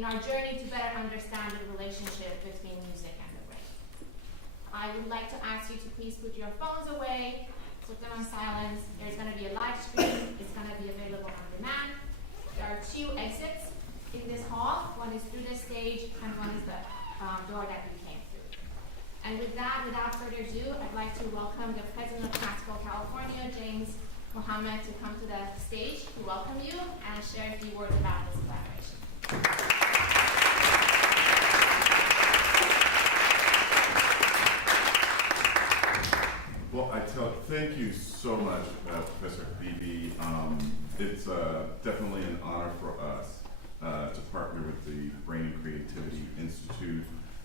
in our journey to better understand the relationship between music and the brain. I would like to ask you to please put your phones away, put them on silence. There's going to be a live stream. It's going to be available on demand. There are 2 exits in this hall. One is through this stage, and one is the door that we came through. And with that, without further ado, I'd like to welcome the President of Classical California, James Mohammed, to come to the stage to welcome you and share a few words about this collaboration. Well, thank you so much, Professor Habibi. It's definitely an honor for us to partner with the Brain and Creativity Institute.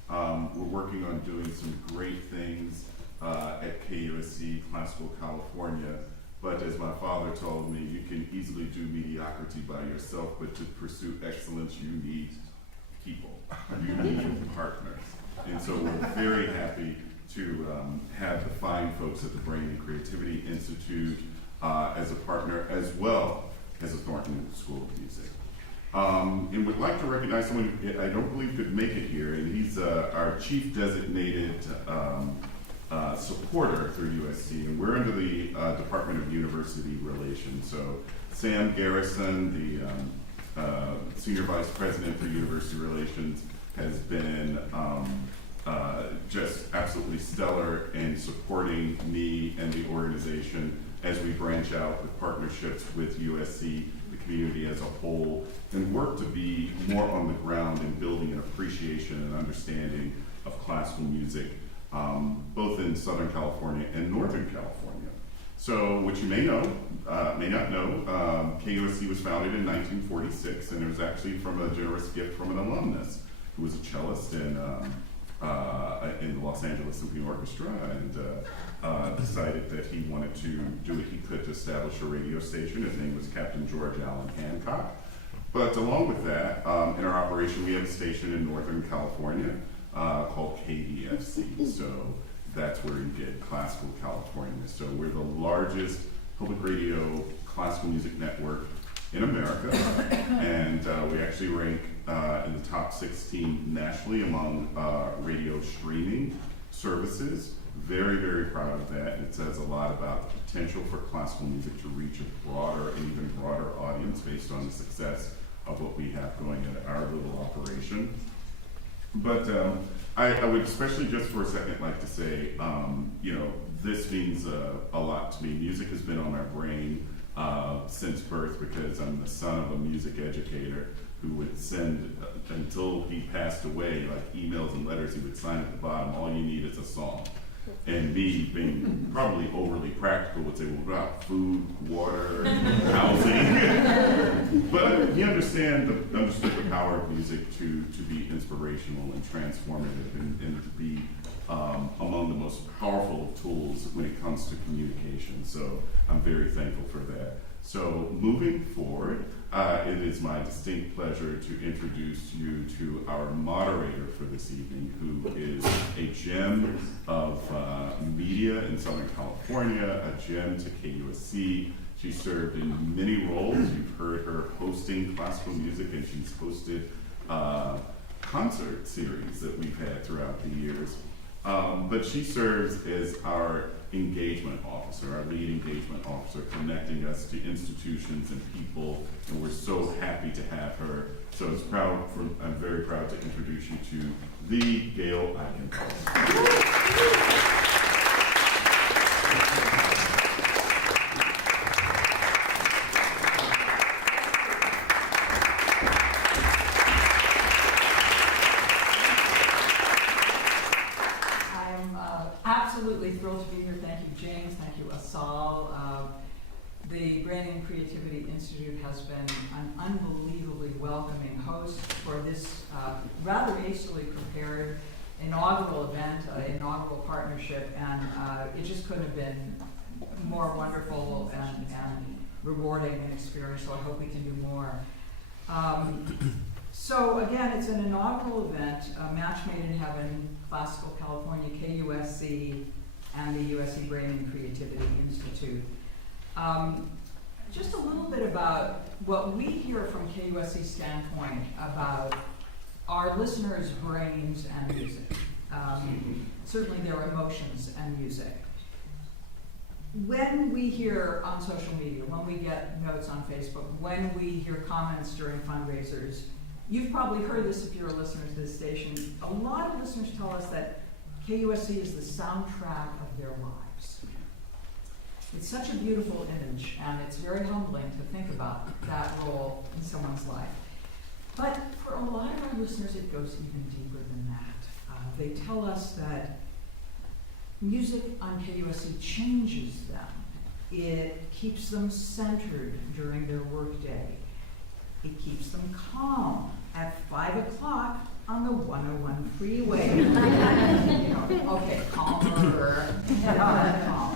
We're working on doing some great things at KUSC, Classical California. But as my father told me, you can easily do mediocrity by yourself, but to pursue excellence, you need people. You need partners. And so we're very happy to have the fine folks at the Brain and Creativity Institute as a partner, as well as the Thornton School of Music. And would like to recognize someone who I don't believe could make it here, and he's our chief designated supporter through USC, and we're under the Department of University Relations. So Sam Garrison, the Senior Vice President for University Relations, has been just absolutely stellar in supporting me and the organization as we branch out with partnerships with USC, the community as a whole, and work to be more on the ground in building an appreciation and understanding of classical music, both in Southern California and Northern California. So, what you may know, may not know, KUSC was founded in 1946, and it was actually from a generous gift from an alumnus who was a cellist in the Los Angeles Symphony Orchestra, and decided that he wanted to do what he could to establish a radio station. His name was Captain George Allen Hancock. But along with that, in our operation, we have a station in Northern California called KDFC. So that's where you get Classical California. So we're the largest public radio classical music network in America, and we actually rank in the top 16 nationally among radio streaming services. Very, very proud of that. It says a lot about the potential for classical music to reach a broader and even broader audience based on the success of what we have going at our little operation. But I would especially just for a second like to say, this means a lot to me. Music has been on my brain since birth, because I'm the son of a music educator who would send, until he passed away, like emails and letters he would sign at the bottom, all you need is a song. And me, being probably overly practical, would say, well, what about food, water, housing? But he understood the power of music to be inspirational and transformative, and to be among the most powerful of tools when it comes to communication. So I'm very thankful for that. So moving forward, it is my distinct pleasure to introduce you to our moderator for this evening, who is a gem of media in Southern California, a gem to KUSC. She served in many roles. You've heard her hosting classical music, and she's hosted concert series that we've had throughout the years. But she serves as our engagement officer, our lead engagement officer, connecting us to institutions and people, and we're so happy to have her. So I'm very proud to introduce you to the Gail Eikenthal. Absolutely thrilled to be here. Thank you, James. Thank you, Asal. The Brain and Creativity Institute has been an unbelievably welcoming host for this rather hastily prepared inaugural event, inaugural partnership, and it just couldn't have been more wonderful and rewarding an experience, so I hope we can do more. So again, it's an inaugural event, Match Made in Heaven, Classical California, KUSC, and the USC Brain and Creativity Institute. Just a little bit about what we hear from KUSC standpoint about our listeners' brains and music. Certainly their emotions and music. When we hear on social media, when we get notes on Facebook, when we hear comments during fundraisers, you've probably heard this if you're a listener to this station. A lot of listeners tell us that KUSC is the soundtrack of their lives. It's such a beautiful image, and it's very humbling to think about that role in someone's life. But for a lot of our listeners, it goes even deeper than that. They tell us that music on KUSC changes them. It keeps them centered during their workday. It keeps them calm at 5 o'clock on the 101 freeway. Okay, calmer, not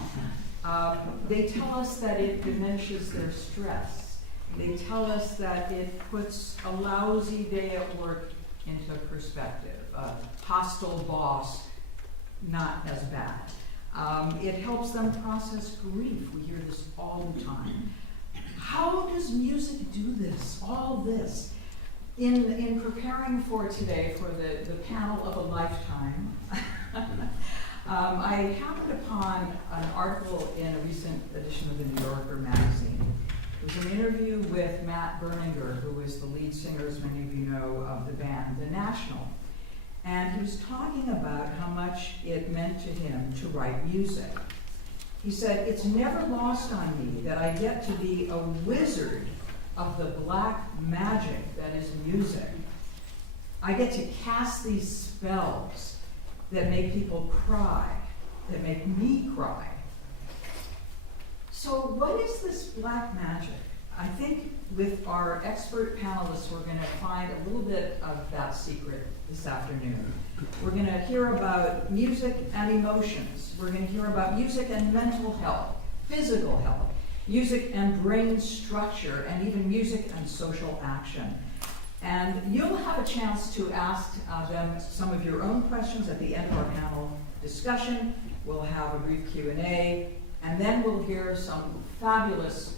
calm. They tell us that it diminishes their stress. They tell us that it puts a lousy day at work into perspective. A hostile boss, not as bad. It helps them process grief. We hear this all the time. How does music do this, all this? In preparing for today, for the panel of a lifetime, I happened upon an article in a recent edition of the New Yorker magazine. It was an interview with Matt Berninger, who is the lead singer, as many of you know, of the band, The National. And he was talking about how much it meant to him to write music. He said, "It's never lost on me that I get to be a wizard of the black magic that is music. I get to cast these spells that make people cry, that make me cry." So what is this black magic? I think with our expert panelists, we're going to find a little bit of that secret this afternoon. We're going to hear about music and emotions. We're going to hear about music and mental health, physical health, music and brain structure, and even music and social action. And you'll have a chance to ask them some of your own questions at the end of our panel discussion. We'll have a brief Q&A, and then we'll hear some fabulous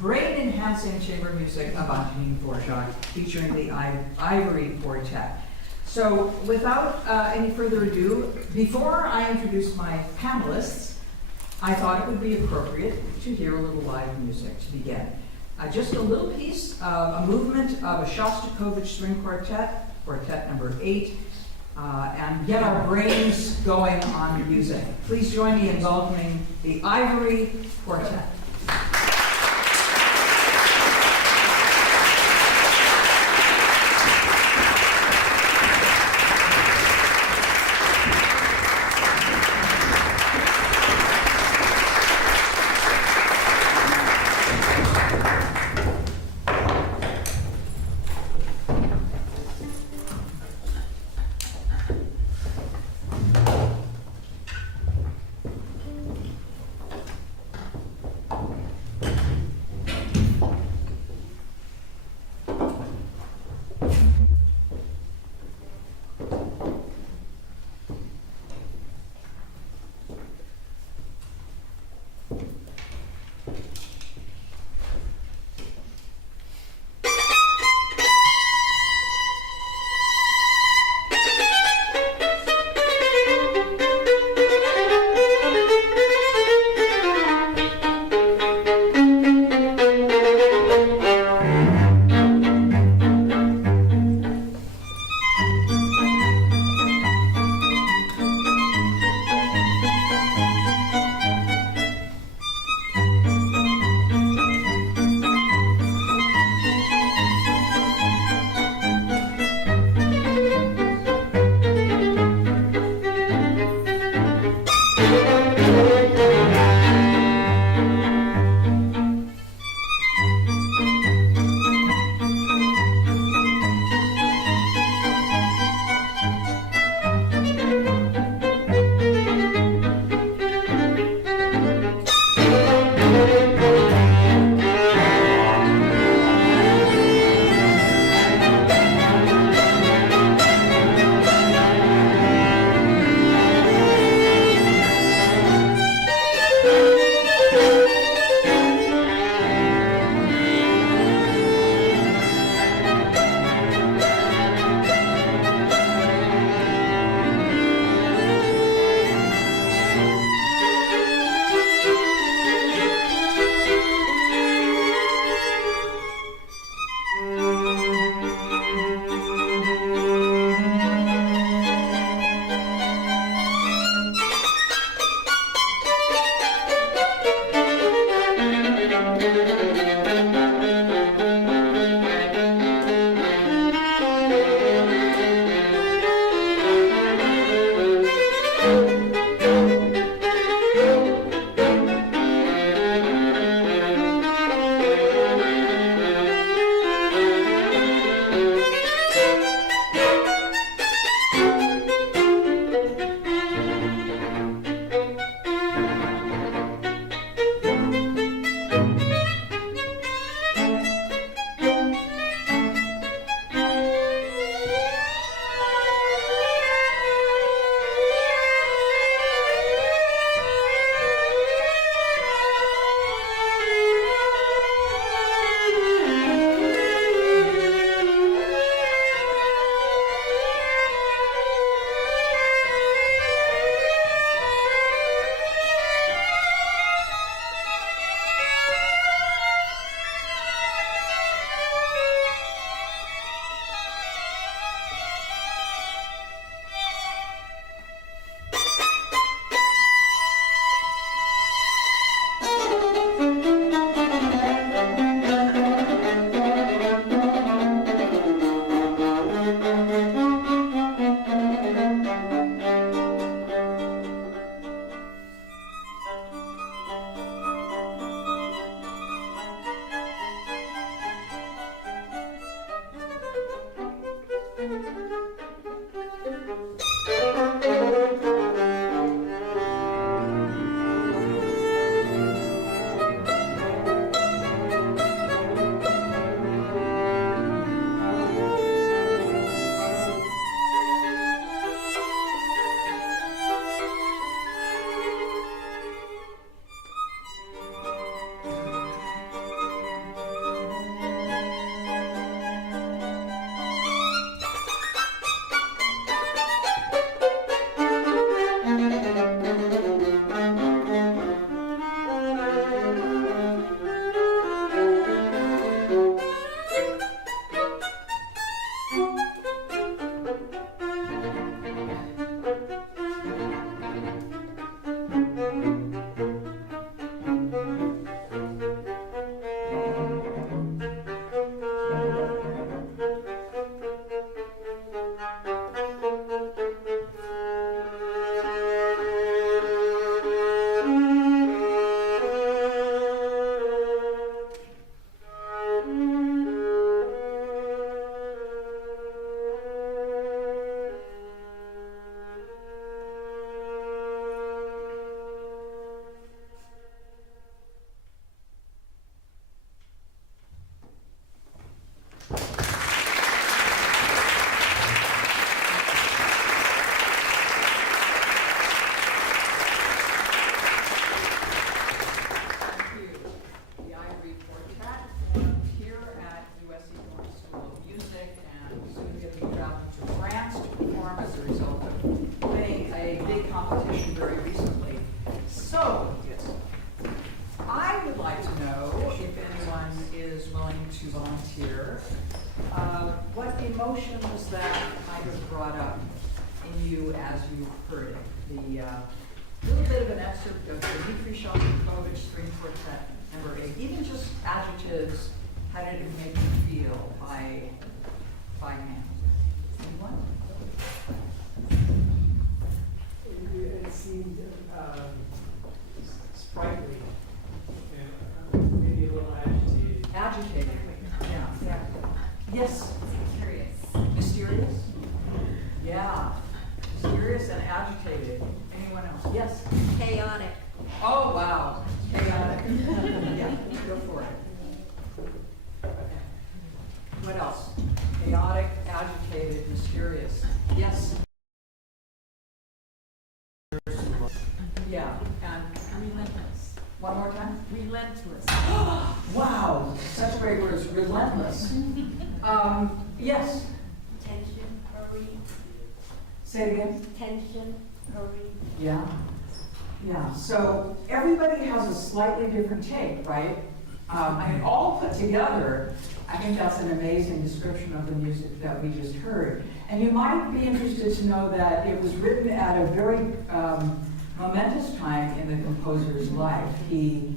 brain-enhancing chamber music of Antonin Dvorak featuring the Ivory Quartet. So without any further ado, before I introduce my panelists, I thought it would be appropriate to hear a little live music to begin. Just a little piece of a movement of a Shostakovich string quartet, quartet number 8, and get our brains going on the music. Please join me in welcoming the Ivory Quartet. to France to perform as a result of winning a big competition very recently. So, I would like to know if anyone is willing to volunteer, what emotions that might have brought up in you as you heard it. The little bit of an excerpt of the Dmitri Shostakovich String Quartet number 8. Even just adjectives, how did it make you feel by hand? Anyone? It seemed sprightly and maybe a little agitated. Agitated. Yeah. Yes. Curious. Mysterious? Yeah. Mysterious and agitated. Anyone else? Yes. Chaotic. Oh, wow. Chaotic. Yeah, go for it. What else? Chaotic, agitated, mysterious. Yes. Yeah. And Relentless. one more time. Relentless. Wow. Such great words. Relentless. Yes. Tension, hurry. Say it again. Tension, hurry. Yeah. Yeah. So everybody has a slightly different take, right? I mean, all put together, I think that's an amazing description of the music that we just heard. And you might be interested to know that it was written at a very momentous time in the composer's life. He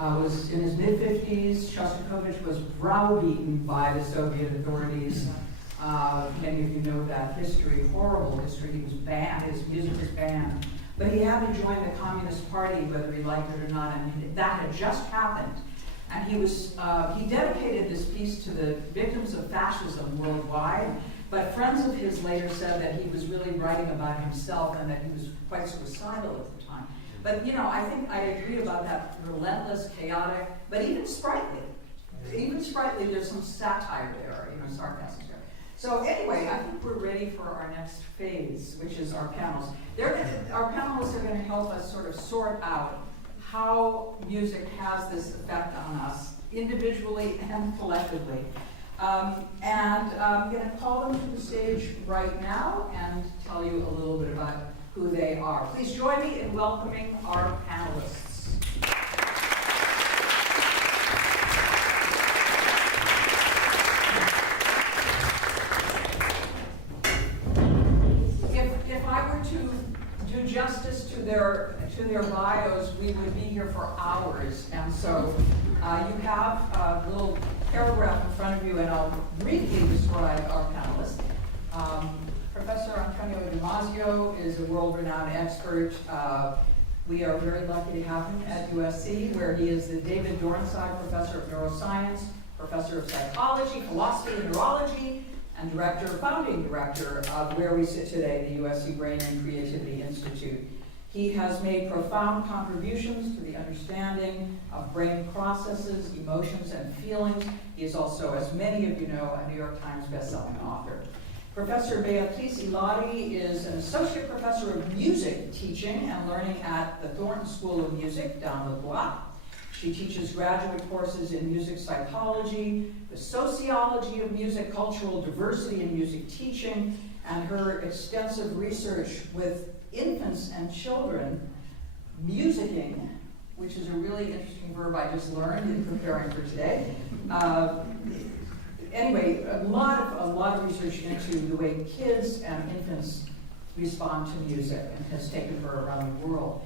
was in his mid-50s. Shostakovich was browbeaten by the Soviet authorities. Many of you know that history, horrible history. He was banned, his music was banned. But he had to join the Communist Party, whether he liked it or not, and that had just happened. And he dedicated this piece to the victims of fascism worldwide, but friends of his later said that he was really writing about himself and that he was quite suicidal at the time. But, you know, I think I agree about that relentless, chaotic, but even sprightly. Even sprightly, there's some satire there, you know, sarcasm there. So anyway, I think we're ready for our next phase, which is our panels. Our panelists are going to help us sort of sort out how music has this effect on us, individually and collectively. And I'm going to call them to the stage right now and tell you a little bit about who they are. Please join me in welcoming our panelists. If I were to do justice to their bios, we would be here for hours. And so you have a little paragraph in front of you, and I'll briefly describe our panelists. Professor Antonio Damasio is a world-renowned expert. We are very lucky to have him at USC, where he is the David Dornside Professor of Neuroscience, Professor of Psychology, Philosophy, and Neurology, and founding director of where we sit today, the USC Brain and Creativity Institute. He has made profound contributions to the understanding of brain processes, emotions, and feelings. He is also, as many of you know, a New York Times bestselling author. Professor Beatrice Ilari is an associate professor of music teaching and learning at the Thornton School of Music down the block. She teaches graduate courses in music psychology, the sociology of music, cultural diversity in music teaching, and her extensive research with infants and children, musicking, which is a really interesting verb I just learned in preparing for today. Anyway, a lot of research into the way kids and infants respond to music, and has taken her around the world.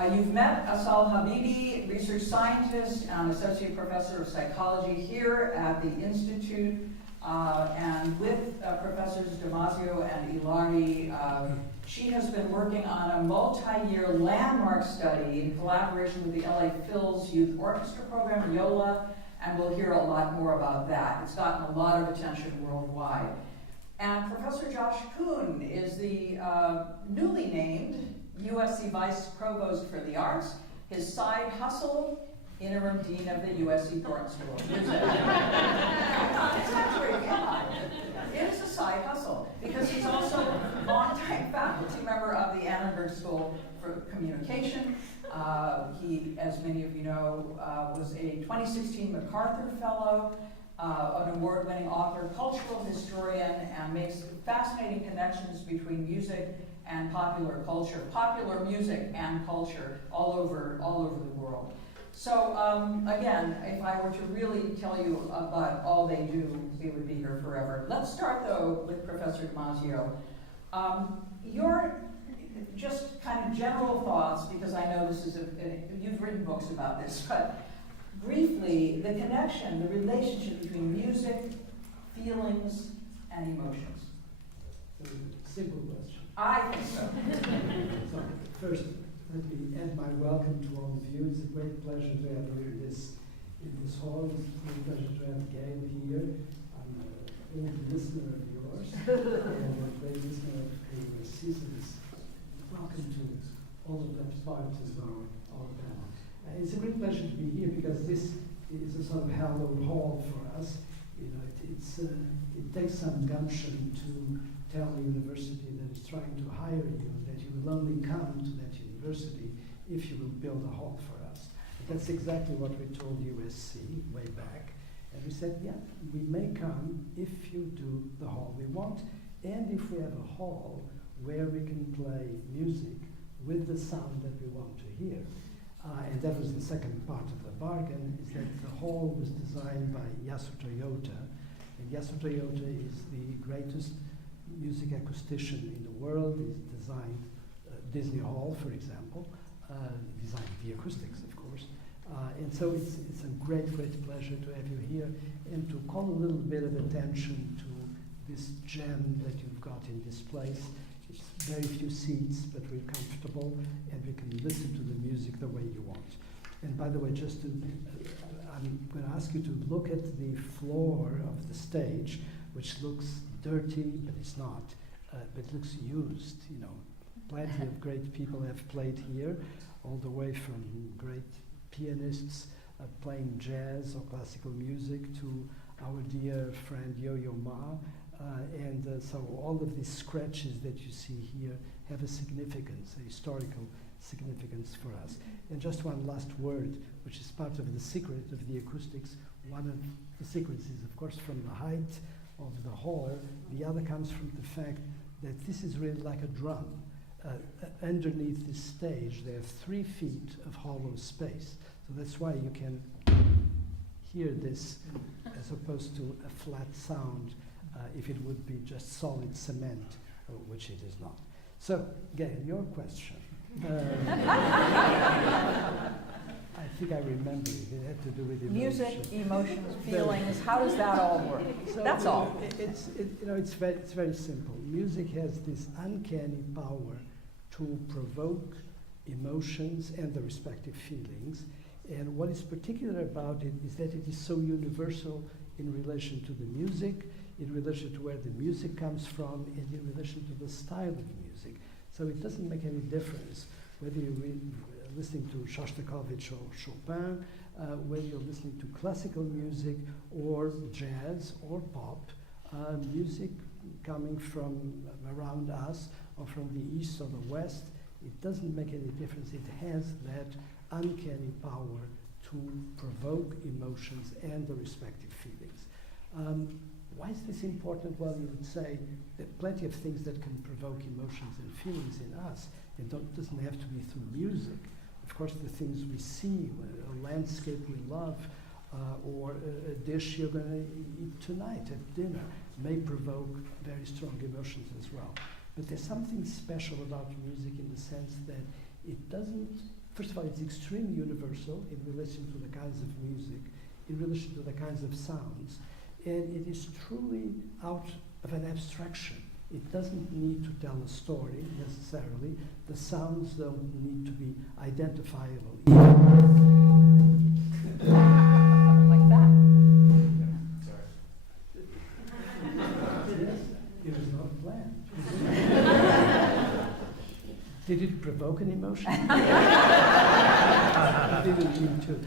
You've met Asal Habibi, research scientist and associate professor of psychology here at the Institute, and with Professors Damasio and Ilari, she has been working on a multi-year landmark study in collaboration with the LA Phil's Youth Orchestra Program, YOLA, and we'll hear a lot more about that. It's gotten a lot of attention worldwide. And Professor Josh Kuhn is the newly named USC Vice Provost for the Arts. His side hustle, interim dean of the USC Thornton School of Music. It's actually, yeah, it is a side hustle, because he's also a longtime faculty member of the Annenberg School for Communication. He, as many of you know, was a 2016 MacArthur Fellow, an award-winning author, cultural historian, and makes fascinating connections between music and popular culture, popular music and culture all over the world. So again, if I were to really tell you about all they do, we would be here forever. Let's start though with Professor Damasio. Your just kind of general thoughts, because I know this is you've written books about this, but briefly, the connection, the relationship between music, feelings, and emotions. Simple question. I think so. So first, let me add my welcome to all of you. It's a great pleasure to have you in this hall. It's a great pleasure to have Gail here. I'm an old listener of yours and a great listener of Cecil's. Welcome to all of that part of our panel. It's a great pleasure to be here because this is a sort of hallowed hall for us. You know, it takes some gumption to tell a university that is trying to hire you that you will only come to that university if you will build a hall for us. But that's exactly what we told USC way back. And we said, yeah, we may come if you do the hall we want, and if we have a hall where we can play music with the sound that we want to hear. And that was the second part of the bargain, is that the hall was designed by Yasu Toyota. And Yasu Toyota is the greatest music acoustician in the world. He's designed Disney Hall, for example, designed the acoustics, of course. And so it's a great, great pleasure to have you here and to call a little bit of attention to this gem that you've got in this place. It's very few seats, but we're comfortable and we can listen to the music the way you want. And by the way, I'm going to ask you to look at the floor of the stage, which looks dirty, but it's not. But it looks used, you know. Plenty of great people have played here, all the way from great pianists playing jazz or classical music to our dear friend Yo-Yo Ma. So all of these scratches that you see here have a significance, a historical significance for us. And just one last word, which is part of the secret of the acoustics. One of the secrets is, of course, from the height of the hall. The other comes from the fact that this is really like a drum. Underneath this stage, there are 3 feet of hollow space. So that's why you can hear this as opposed to a flat sound if it would be just solid cement, which it is not. So, Gail, your question. I think I remember it. It had to do with emotion. Music, emotions, feelings, how does that all work? So That's all. It's very simple. Music has this uncanny power to provoke emotions and the respective feelings. And what is particular about it is that it is so universal in relation to the music, in relation to where the music comes from, and in relation to the style of music. So it doesn't make any difference whether you're listening to Shostakovich or Chopin, whether you're listening to classical music or jazz or pop, music coming from around us or from the east or the west, it doesn't make any difference. It has that uncanny power to provoke emotions and the respective feelings. Why is this important? Well, you would say there are plenty of things that can provoke emotions and feelings in us. It doesn't have to be through music. Of course, the things we see, a landscape we love, or a dish you're going to eat tonight at dinner, may provoke very strong emotions as well. But there's something special about music in the sense that it doesn't, first of all, it's extremely universal in relation to the kinds of music, in relation to the kinds of sounds, and it is truly out of an abstraction. It doesn't need to tell a story necessarily. The sounds don't need to be identifiable. Like that. It was not planned. Did it provoke an emotion? I didn't mean to.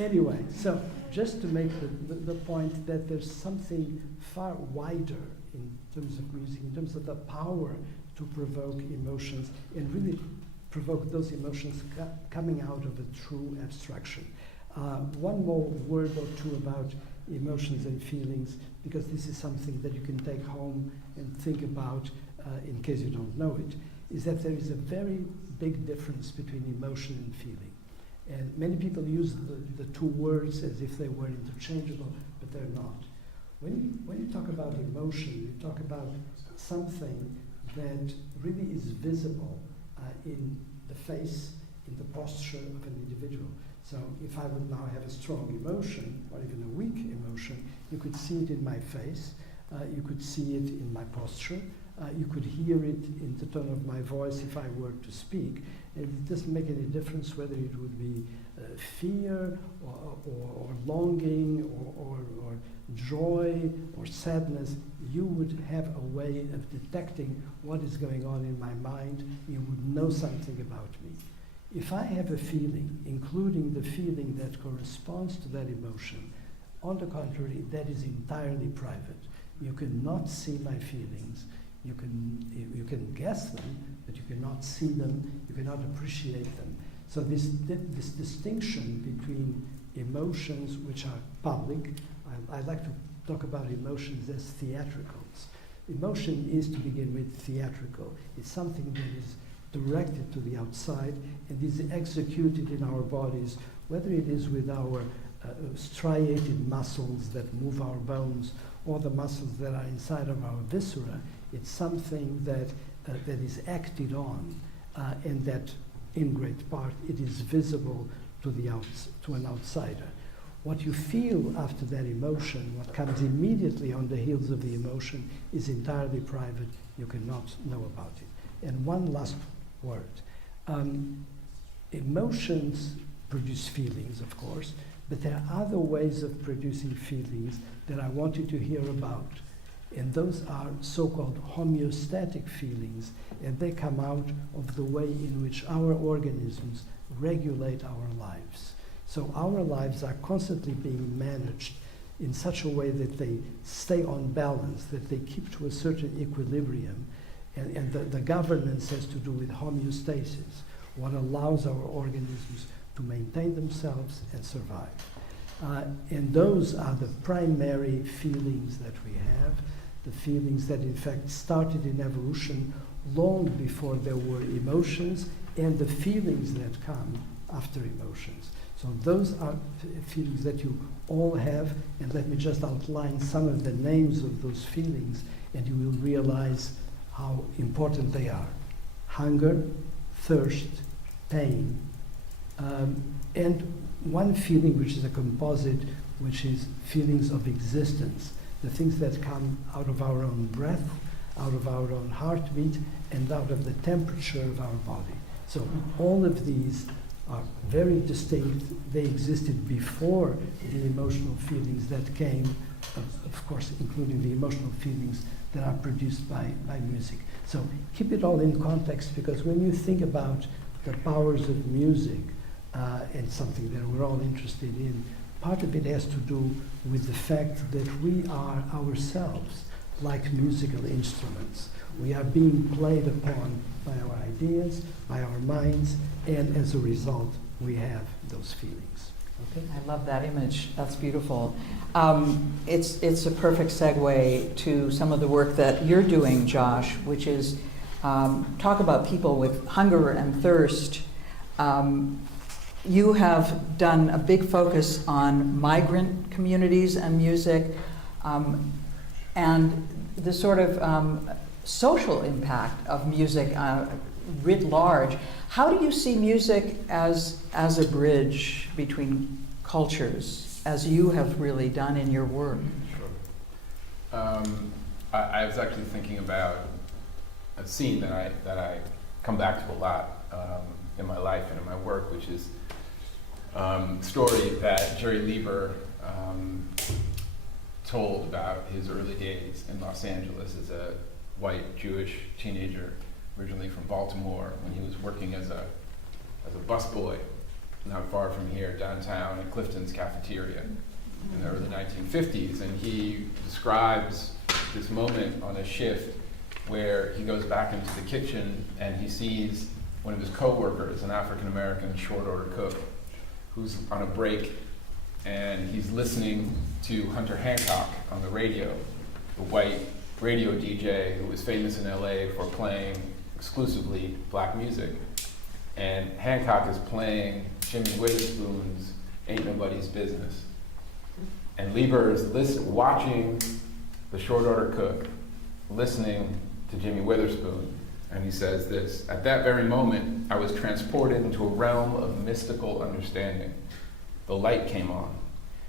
Anyway, so just to make the point that there's something far wider in terms of music, in terms of the power to provoke emotions and really provoke those emotions coming out of a true abstraction. One more word or two about emotions and feelings, because this is something that you can take home and think about in case you don't know it, is that there is a very big difference between emotion and feeling. And many people use the two words as if they were interchangeable, but they're not. When you talk about emotion, you talk about something that really is visible in the face, in the posture of an individual. So if I would now have a strong emotion, or even a weak emotion, you could see it in my face, you could see it in my posture, you could hear it in the tone of my voice if I were to speak. And it doesn't make any difference whether it would be fear or longing or joy or sadness. You would have a way of detecting what is going on in my mind. You would know something about me. If I have a feeling, including the feeling that corresponds to that emotion, on the contrary, that is entirely private. You cannot see my feelings. You can guess them, but you cannot see them, you cannot appreciate them. So this distinction between emotions which are public, I like to talk about emotions as theatricals. Emotion is, to begin with, theatrical. It's something that is directed to the outside and is executed in our bodies, whether it is with our striated muscles that move our bones or the muscles that are inside of our viscera. It's something that is acted on, and that, in great part, it is visible to an outsider. What you feel after that emotion, what comes immediately on the heels of the emotion, is entirely private. You cannot know about it. And one last word. Emotions produce feelings, of course, but there are other ways of producing feelings that I want you to hear about. And those are so-called homeostatic feelings, and they come out of the way in which our organisms regulate our lives. So our lives are constantly being managed in such a way that they stay on balance, that they keep to a certain equilibrium, and the governance has to do with homeostasis, what allows our organisms to maintain themselves and survive. And those are the primary feelings that we have, the feelings that in fact started in evolution long before there were emotions, and the feelings that come after emotions. So those are feelings that you all have, and let me just outline some of the names of those feelings, and you will realize how important they are. Hunger, thirst, pain, and one feeling which is a composite, which is feelings of existence, the things that come out of our own breath, out of our own heartbeat, and out of the temperature of our body. So all of these are very distinct. They existed before the emotional feelings that came, of course, including the emotional feelings that are produced by music. So keep it all in context, because when you think about the powers of music, and something that we're all interested in, part of it has to do with the fact that we are ourselves like musical instruments. We are being played upon by our ideas, by our minds, and as a result, we have those feelings. Okay? I love that image. That's beautiful. It's a perfect segue to some of the work that you're doing, Josh, which is talk about people with hunger and thirst. You have done a big focus on migrant communities and music, and the sort of social impact of music writ large. How do you see music as a bridge between cultures, as you have really done in your work? Sure. I was actually thinking about a scene that I come back to a lot in my life and in my work, which is story that Jerry Lieber told about his early days in Los Angeles as a white Jewish teenager, originally from Baltimore, when he was working as a busboy not far from here, downtown at Clifton's Cafeteria in the early 1950s. And he describes this moment on a shift where he goes back into the kitchen and he sees one of his coworkers, an African-American short order cook, who's on a break, and he's listening to Hunter Hancock on the radio, the white radio DJ who was famous in LA for playing exclusively black music. And Hancock is playing Jimmy Witherspoon's Ain't Nobody's Business. And Lieber is watching the Short Order Cook, listening to Jimmy Witherspoon. And he says this: "At that very moment, I was transported into a realm of mystical understanding. The light came on.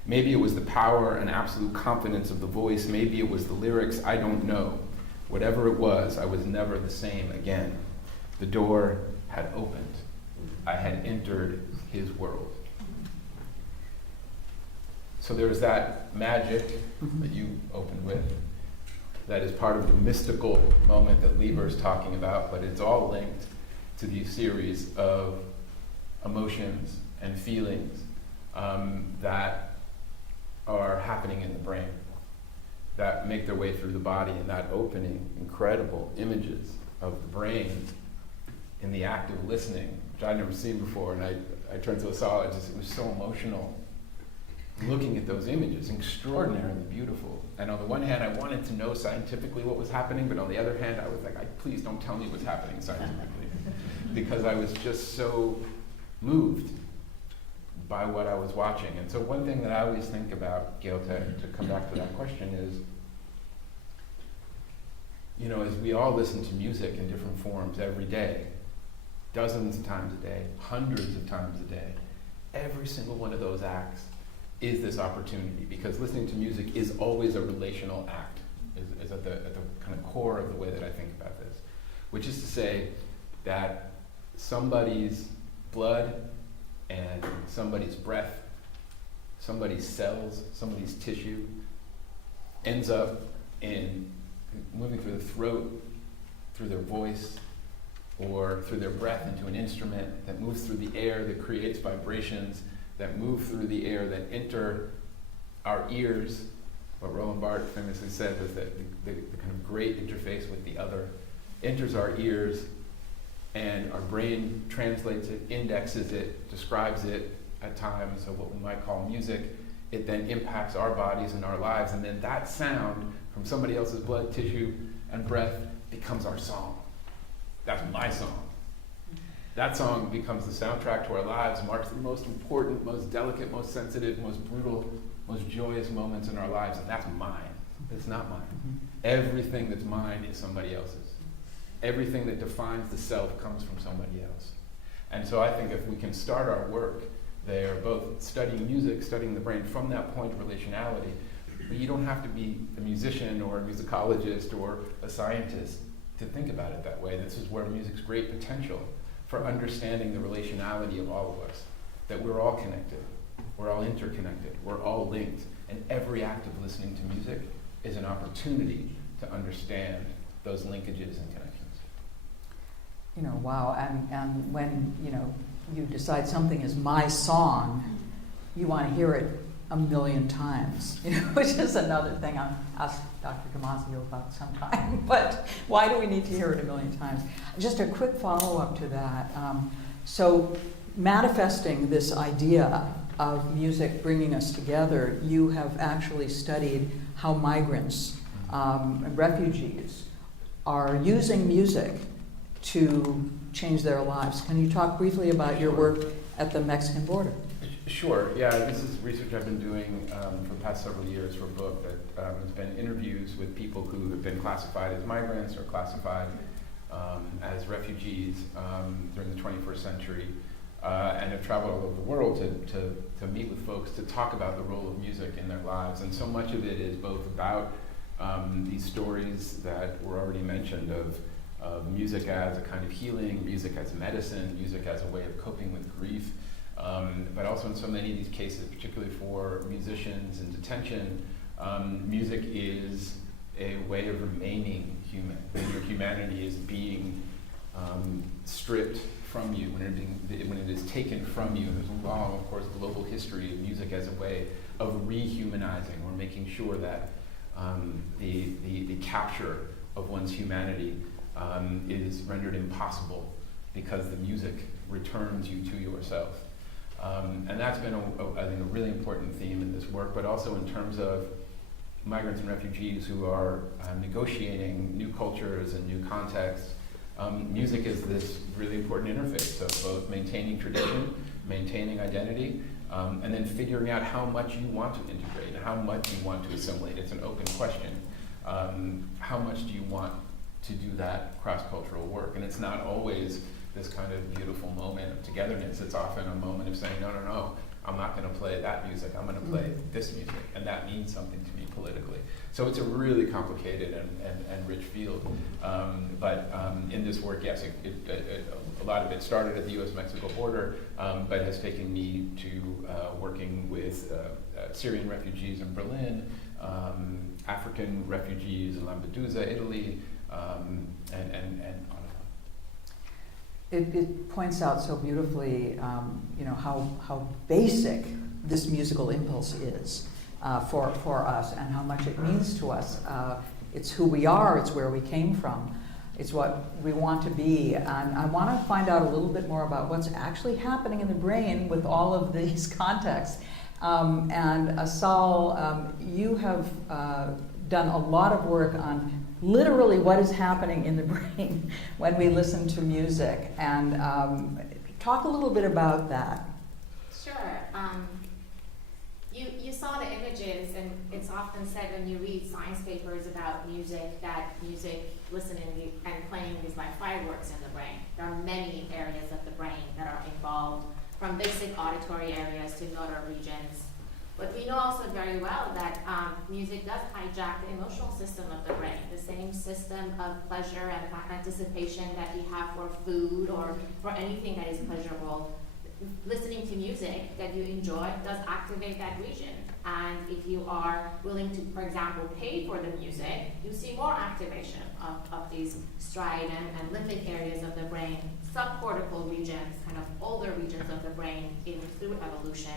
Maybe it was the power and absolute confidence of the voice. Maybe it was the lyrics. I don't know. Whatever it was, I was never the same again. The door had opened. I had entered his world." So there's that magic that you opened with. That is part of the mystical moment that Lieber is talking about, but it's all linked to these series of emotions and feelings that are happening in the brain, that make their way through the body, and that opening incredible images of the brain in the act of listening, which I'd never seen before, and I turned to Asal, it was so emotional looking at those images, extraordinarily beautiful. And on the one hand, I wanted to know scientifically what was happening, but on the other hand, I was like, please don't tell me what's happening scientifically, because I was just so moved by what I was watching. And so one thing that I always think about, Gail, to come back to that question is, you know, as we all listen to music in different forms every day, dozens of times a day, hundreds of times a day, every single one of those acts is this opportunity, because listening to music is always a relational act, is at the kind of core of the way that I think about this, which is to say that somebody's blood and somebody's breath, somebody's cells, somebody's tissue ends up in moving through the throat, through their voice, or through their breath into an instrument that moves through the air, that creates vibrations that move through the air, that enter our ears. What Roland Barthes famously said was that the kind of great interface with the other enters our ears, and our brain translates it, indexes it, describes it at times of what we might call music. It then impacts our bodies and our lives, and then that sound from somebody else's blood, tissue, and breath becomes our song. That's my song. That song becomes the soundtrack to our lives, marks the most important, most delicate, most sensitive, most brutal, most joyous moments in our lives, and that's mine. It's not mine. Everything that's mine is somebody else's. Everything that defines the self comes from somebody else. And so I think if we can start our work there, both studying music, studying the brain from that point of relationality, but you don't have to be a musician or a musicologist or a scientist to think about it that way. This is where music's great potential for understanding the relationality of all of us, that we're all connected, we're all interconnected, we're all linked, and every act of listening to music is an opportunity to understand those linkages and connections. You know, wow, and when, you know, you decide something is my song, you want to hear it a million times, you know, which is another thing I'll ask Dr. Damasio about sometime. But why do we need to hear it a million times? Just a quick follow-up to that. So manifesting this idea of music bringing us together, you have actually studied how migrants and refugees are using music to change their lives. Can you talk briefly about your work at the Mexican border? Sure, yeah, this is research I've been doing for the past several years for a book that has been interviews with people who have been classified as migrants or classified as refugees during the 21st century and have traveled all over the world to meet with folks to talk about the role of music in their lives. And so much of it is both about these stories that were already mentioned of music as a kind of healing, music as medicine, music as a way of coping with grief. But also in so many of these cases, particularly for musicians in detention, music is a way of remaining human. When your humanity is being stripped from you, when it is taken from you. There's a long, of course, global history of music as a way of rehumanizing or making sure that the capture of one's humanity is rendered impossible because the music returns you to yourself. And that's been, I think, a really important theme in this work, but also in terms of migrants and refugees who are negotiating new cultures and new contexts. Music is this really important interface of both maintaining tradition, maintaining identity, and then figuring out how much you want to integrate and how much you want to assimilate. It's an open question. How much do you want to do that cross-cultural work? And it's not always this kind of beautiful moment of togetherness. It's often a moment of saying, no, I'm not going to play that music. I'm going to play this music, and that means something to me politically. So it's a really complicated and rich field. But in this work, yes, a lot of it started at the U.S.-Mexico border, but has taken me to working with Syrian refugees in Berlin, African refugees in Lampedusa, Italy, and on and on. It points out so beautifully, how basic this musical impulse is for us, and how much it means to us. It's who we are. It's where we came from. It's what we want to be. And I want to find out a little bit more about what's actually happening in the brain with all of these contexts. And Asal, you have done a lot of work on literally what is happening in the brain when we listen to music. And talk a little bit about that. Sure. You saw the images, and it's often said when you read science papers about music that music listening and playing is like fireworks in the brain. There are many areas of the brain that are involved, from basic auditory areas to motor regions. But we know also very well that music does hijack the emotional system of the brain, the same system of pleasure and anticipation that we have for food or for anything that is pleasurable. Listening to music that you enjoy does activate that region. And if you are willing to, for example, pay for the music, you see more activation of these striatum and limbic areas of the brain, subcortical regions, kind of older regions of the brain through evolution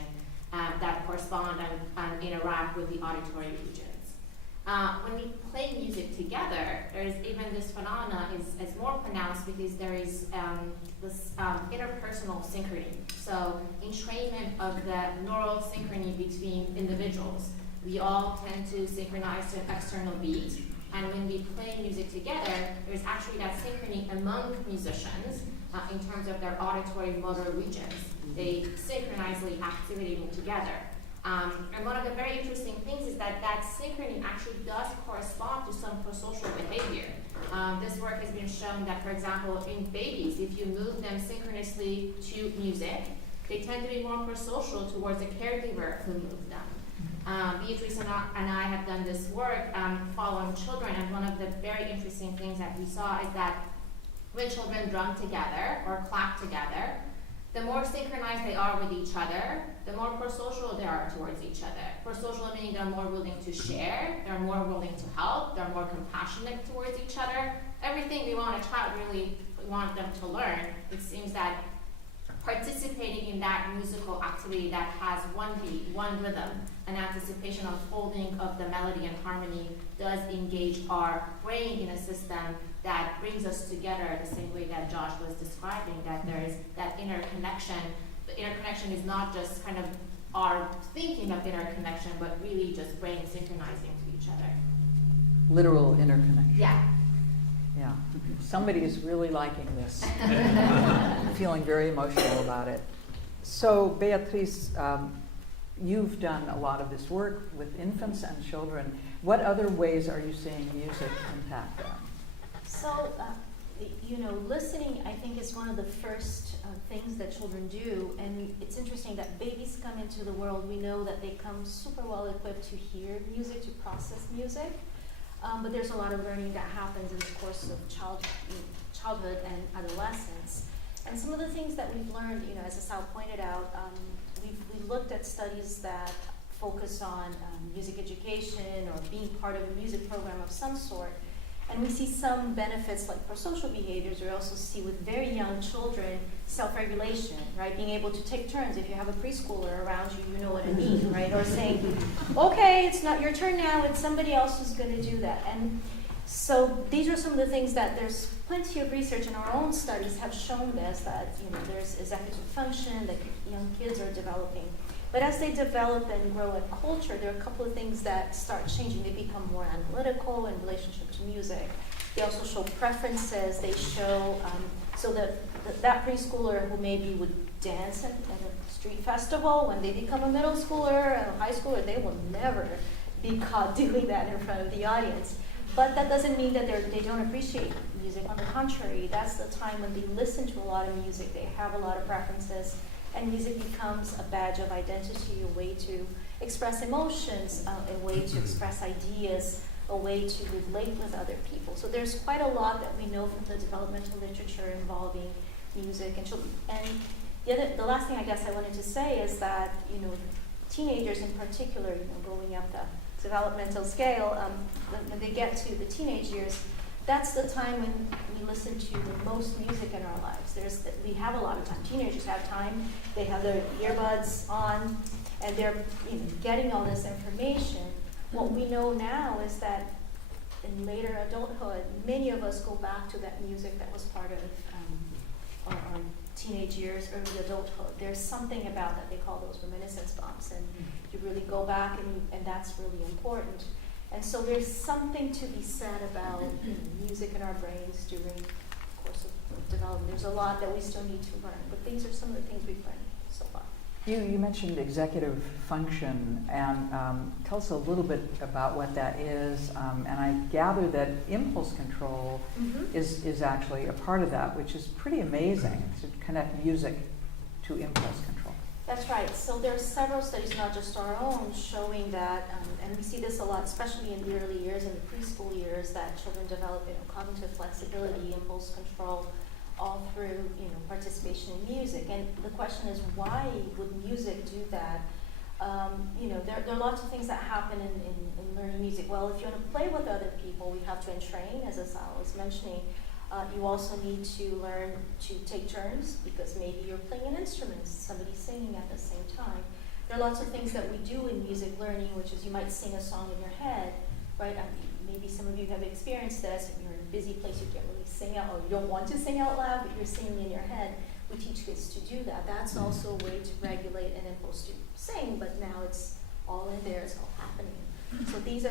that correspond and interact with the auditory regions. When we play music together, there's even this phenomena is more pronounced because there is this interpersonal synchrony. So entrainment of the neural synchrony between individuals. We all tend to synchronize to an external beat, and when we play music together, there's actually that synchrony among musicians in terms of their auditory motor regions. They synchronously activating together. And one of the very interesting things is that synchrony actually does correspond to some prosocial behavior. This work has been shown that, for example, in babies, if you move them synchronously to music, they tend to be more prosocial towards the caregiver who moved them. Beatrice and I have done this work following children, and one of the very interesting things that we saw is that when children drum together or clap together, the more synchronized they are with each other, the more prosocial they are towards each other. Prosocial meaning they're more willing to share, they're more willing to help, they're more compassionate towards each other. Everything we want a child really want them to learn, it seems that participating in that musical activity that has one beat, one rhythm, an anticipation unfolding of the melody and harmony does engage our brain in a system that brings us together the same way that Josh was describing, that there is that interconnection. The interconnection is not just kind of our thinking of interconnection, but really just brain synchronizing to each other. Literal interconnection. Yeah. Yeah. Somebody is really liking this. I'm feeling very emotional about it. So, Beatrice, you've done a lot of this work with infants and children. What other ways are you seeing music impact them? So, listening, I think, is one of the first things that children do. And it's interesting that babies come into the world. We know that they come super well equipped to hear music, to process music. But there's a lot of learning that happens in the course of childhood and adolescence. And some of the things that we've learned, as Asal pointed out, we've looked at studies that focus on music education or being part of a music program of some sort. And we see some benefits like for social behaviors. We also see with very young children self-regulation, right? Being able to take turns. If you have a preschooler around you, you know what I mean, right? Or saying, okay, it's not your turn now, it's somebody else who's going to do that. And So these are some of the things that there's plenty of research, and our own studies have shown this, that there's executive function, that young kids are developing. But as they develop and grow at culture, there are a couple of things that start changing. They become more analytical in relationship to music. They also show preferences. They show, so that preschooler who maybe would dance at a street festival, when they become a middle schooler, a high schooler, they will never be caught doing that in front of the audience. But that doesn't mean that they don't appreciate music. On the contrary, that's the time when they listen to a lot of music, they have a lot of preferences, and music becomes a badge of identity, a way to express emotions, a way to express ideas, a way to relate with other people. So there's quite a lot that we know from the developmental literature involving music and children. And the last thing I guess I wanted to say is that, teenagers in particular, going up the developmental scale, when they get to the teenage years, that's the time when we listen to the most music in our lives. We have a lot of time. Teenagers have time. They have their earbuds on, and they're getting all this information. What we know now is that in later adulthood, many of us go back to that music that was part of our teenage years, early adulthood. There's something about that. They call those reminiscence bumps, and you really go back, and that's really important. And so there's something to be said about music in our brains during the course of development. There's a lot that we still need to learn, but these are some of the things we've learned so far. You mentioned executive function, and tell us a little bit about what that is. And I gather that impulse control is actually a part of that, which is pretty amazing, to connect music to impulse control. That's right. So there are several studies, not just our own, showing that, and we see this a lot, especially in the early years, in the preschool years, that children develop cognitive flexibility, impulse control, all through participation in music. And the question is, why would music do that? There are lots of things that happen in learning music. Well, if you want to play with other people, we have to entrain, as Asal was mentioning. You also need to learn to take turns, because maybe you're playing an instrument, somebody's singing at the same time. There are lots of things that we do in music learning, which is you might sing a song in your head, right? Maybe some of you have experienced this. If you're in a busy place, you can't really sing out, or you don't want to sing out loud, but you're singing in your head. We teach kids to do that. That's also a way to regulate an impulse to sing, but now it's all in there, it's all happening. So these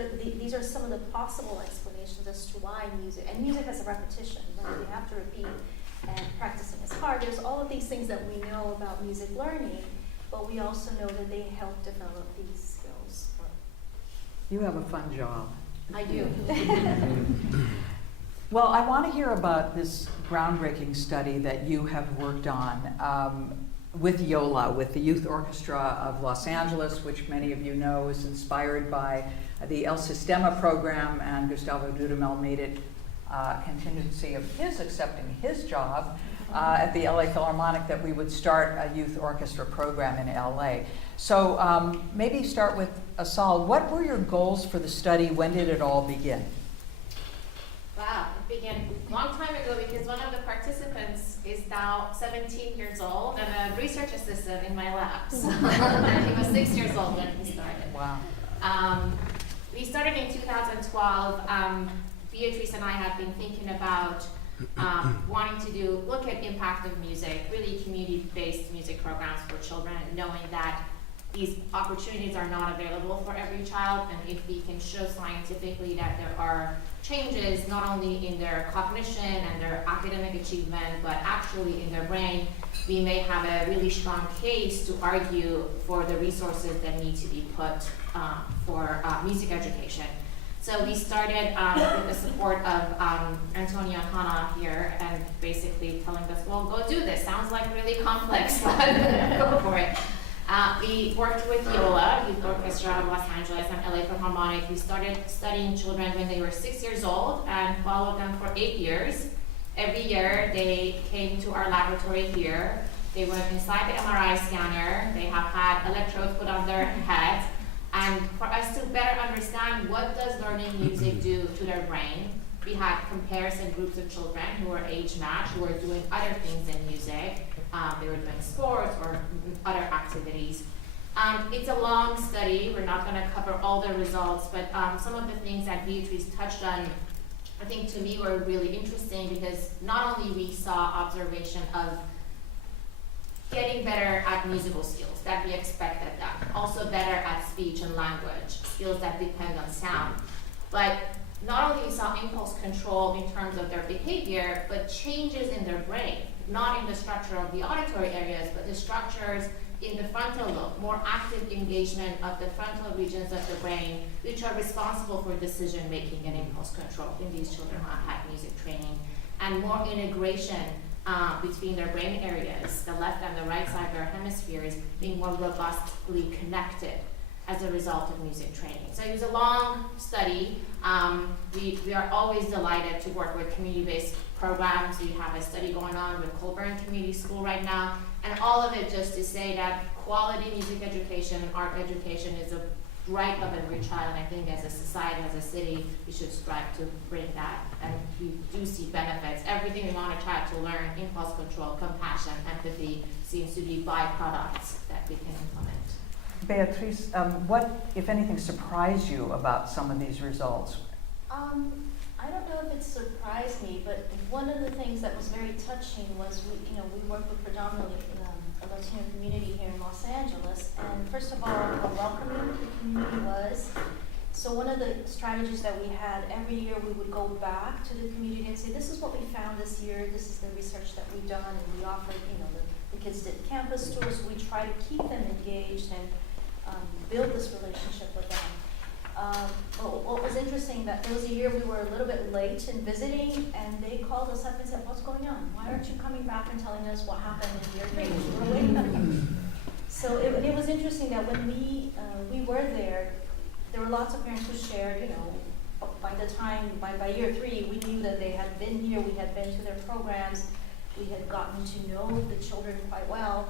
are some of the possible explanations as to why music, and music has a repetition, right? We have to repeat, and practicing is hard. There's all of these things that we know about music learning, but we also know that they help develop these skills. You have a fun job. I do. Well, I want to hear about this groundbreaking study that you have worked on with YOLA, with the Youth Orchestra of Los Angeles, which many of you know is inspired by the El Sistema program, and Gustavo Dudamel made it a contingency of his accepting his job at the LA Philharmonic that we would start a youth orchestra program in LA. So maybe start with Asal. What were your goals for the study? When did it all begin? Wow, it began a long time ago, because one of the participants is now 17 years old and a research assistant in my labs. And he was 6 years old when he started. Wow. We started in 2012. Beatrice and I have been thinking about wanting to look at impact of music, really community-based music programs for children, knowing that these opportunities are not available for every child, and if we can show scientifically that there are changes not only in their cognition and their academic achievement, but actually in their brain, we may have a really strong case to argue for the resources that need to be put for music education. So we started with the support of Antonia Hanna here, and basically telling us, well, go do this. Sounds like really complex, but go for it. We worked with YOLA, Youth Orchestra of Los Angeles, and LA Philharmonic. We started studying children when they were 6 years old and followed them for 8 years. Every year they came to our laboratory here. They went inside the MRI scanner. They have had electrodes put on their heads. And for us to better understand what does learning music do to their brain, we had comparison groups of children who were age matched, who were doing other things in music. They were doing sports or other activities. It's a long study. We're not going to cover all the results, but some of the things that Beatrice touched on I think to me were really interesting because not only we saw observation of getting better at musical skills, that we expected that, also better at speech and language, skills that depend on sound. But not only we saw impulse control in terms of their behavior, but changes in their brain, not in the structure of the auditory areas, but the structures in the frontal lobe, more active engagement of the frontal regions of the brain, which are responsible for decision making and impulse control in these children who have had music training, and more integration between their brain areas, the left and the right side of their hemispheres being more robustly connected as a result of music training. So it was a long study. We are always delighted to work with community-based programs. We have a study going on with Colburn Community School right now, and all of it just to say that quality music education and art education is a right of every child, and I think as a society, as a city, we should strive to bring that, and we do see benefits. Everything we want a child to learn, impulse control, compassion, empathy, seems to be byproducts that we can implement. Beatrice, what, if anything, surprised you about some of these results? I don't know if it surprised me, but one of the things that was very touching was we work with predominantly a Latino community here in Los Angeles, and first of all, how welcoming the community was. So one of the strategies that we had, every year we would go back to the community and say, this is what we found this year, this is the research that we've done, and we offered, the kids did campus tours, we try to keep them engaged and build this relationship with them. What was interesting, that there was a year we were a little bit late in visiting, and they called us up and said, what's going on? Why aren't you coming back and telling us what happened in year 3? We were waiting for you. So it was interesting that when we were there were lots of parents who shared, by year 3, we knew that they had been here, we had been to their programs, we had gotten to know the children quite well.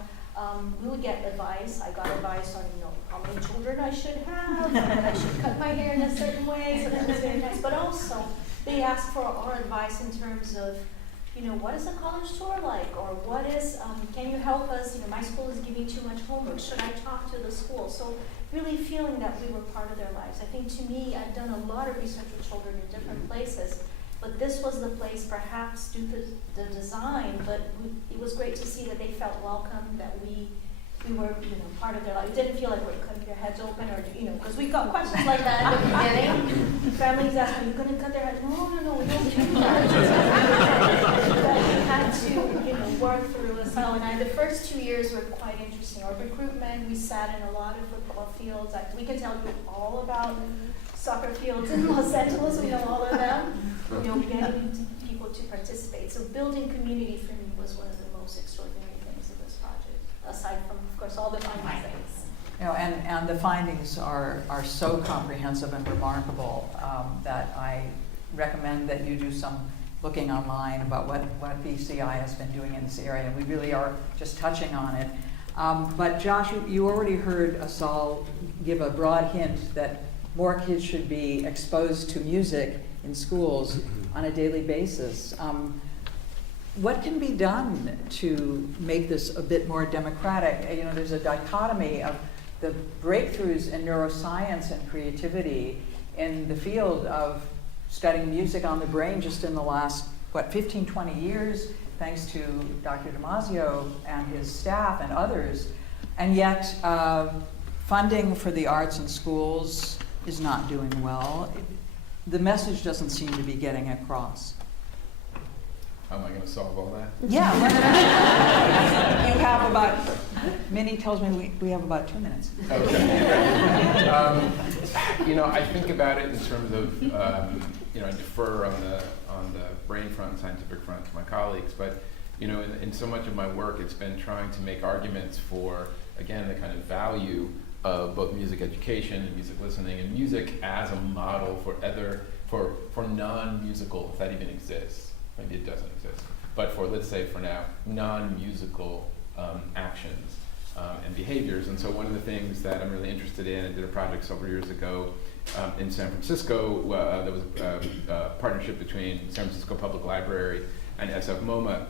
We would get advice. I got advice on, how many children I should have, and I should cut my hair in a certain way, so that was very nice. But also, they asked for our advice in terms of, what is a college tour like? Or what is, can you help us? My school is giving too much homework. Should I talk to the school? So really feeling that we were part of their lives. I think to me, I've done a lot of research with children in different places, but this was the place, perhaps due to the design, but it was great to see that they felt welcome, that we were, part of their life. It didn't feel like we're cutting their heads open, or, because we got questions like that at the beginning. Families asked, are you going to cut their heads? No, we don't do that. But we had to, work through as well. And the first 2 years were quite interesting. Our recruitment, we sat in a lot of football fields. We can tell you all about soccer fields in Los Angeles. We know all of them. Getting people to participate. So building community for me was one of the most extraordinary things of this project, aside from, of course, all the findings. And the findings are so comprehensive and remarkable that I recommend that you do some looking online about what BCI has been doing in this area. And we really are just touching on it. But Josh, you already heard Asal give a broad hint that more kids should be exposed to music in schools on a daily basis. What can be done to make this a bit more democratic? There's a dichotomy of the breakthroughs in neuroscience and creativity in the field of studying music on the brain just in the last, 15, 20 years, thanks to Dr. Damasio and his staff and others. And yet, funding for the arts in schools is not doing well. The message doesn't seem to be getting across. How am I going to solve all that? Yeah. You have about, Minnie tells me we have about 2 minutes. Okay. I think about it in terms of, I defer on the brain front, scientific front to my colleagues, but, in so much of my work, it's been trying to make arguments for, again, the kind of value of both music education and music listening, and music as a model for non-musical, if that even exists. Maybe it doesn't exist. But let's say for now, non-musical actions and behaviors. And so one of the things that I'm really interested in, I did a project several years ago in San Francisco. There was a partnership between San Francisco Public Library and SF MoMA,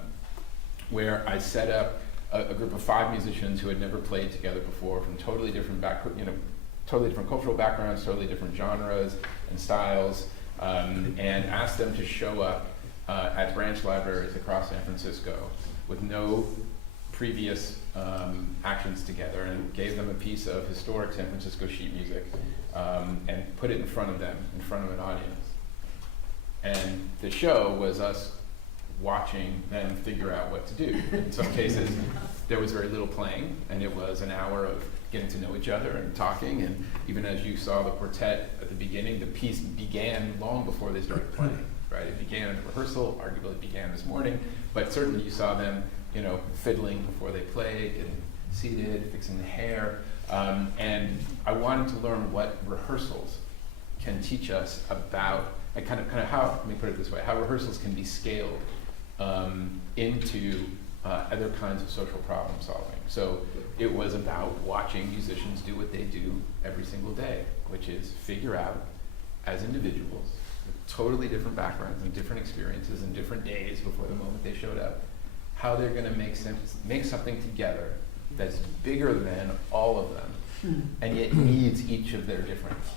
where I set up a group of 5 musicians who had never played together before, from totally different totally different cultural backgrounds, totally different genres and styles, and asked them to show up at branch libraries across San Francisco with no previous actions together, and gave them a piece of historic San Francisco sheet music and put it in front of them, in front of an audience. And the show was us watching them figure out what to do. In some cases, there was very little playing, and it was an hour of getting to know each other and talking, and even as you saw the quartet at the beginning, the piece began long before they started playing, right? It began in the rehearsal, arguably it began this morning, but certainly you saw them, you know, fiddling before they played, getting seated, fixing the hair, and I wanted to learn what rehearsals can teach us about, and kind of how, let me put it this way, how rehearsals can be scaled into other kinds of social problem solving. So it was about watching musicians do what they do every single day, which is figure out, as individuals, with totally different backgrounds and different experiences and different days before the moment they showed up, how they're going to make something together that's bigger than all of them, and yet needs each of their difference.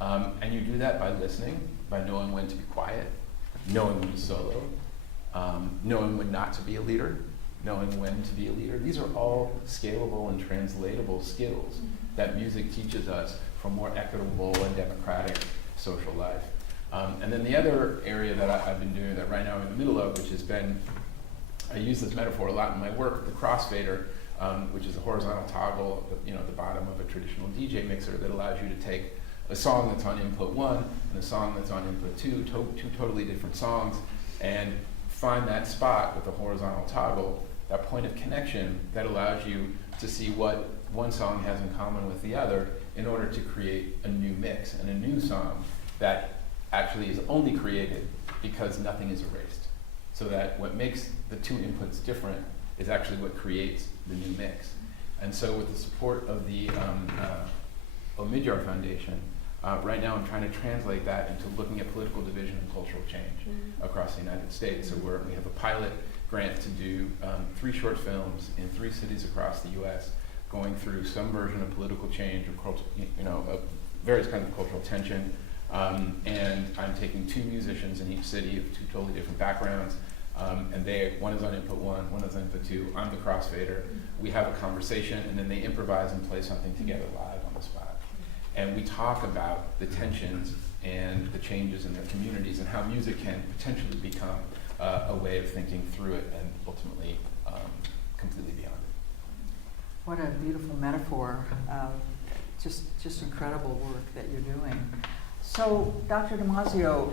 And you do that by listening, by knowing when to be quiet, knowing when to solo, knowing when not to be a leader, knowing when to be a leader. These are all scalable and translatable skills that music teaches us for more equitable and democratic social life. And then the other area that I've been doing that right now I'm in the middle of, which has been, I use this metaphor a lot in my work, the crossfader, which is a horizontal toggle at the bottom of a traditional DJ mixer that allows you to take a song that's on input 1 and a song that's on input 2, two totally different songs, and find that spot with the horizontal toggle, that point of connection that allows you to see what one song has in common with the other in order to create a new mix and a new song that actually is only created because nothing is erased. So that what makes the two inputs different is actually what creates the new mix. And so with the support of the Omidyar Foundation, right now I'm trying to translate that into looking at political division and cultural change across the United States. So we have a pilot grant to do 3 short films in 3 cities across the US, going through some version of political change or of various kinds of cultural tension. And I'm taking 2 musicians in each city of 2 totally different backgrounds, and one is on input 1 is on input 2. I'm the crossfader. We have a conversation, and then they improvise and play something together live on the spot. And we talk about the tensions and the changes in their communities and how music can potentially become a way of thinking through it and ultimately completely beyond it. What a beautiful metaphor. Just incredible work that you're doing. So, Dr. Damasio,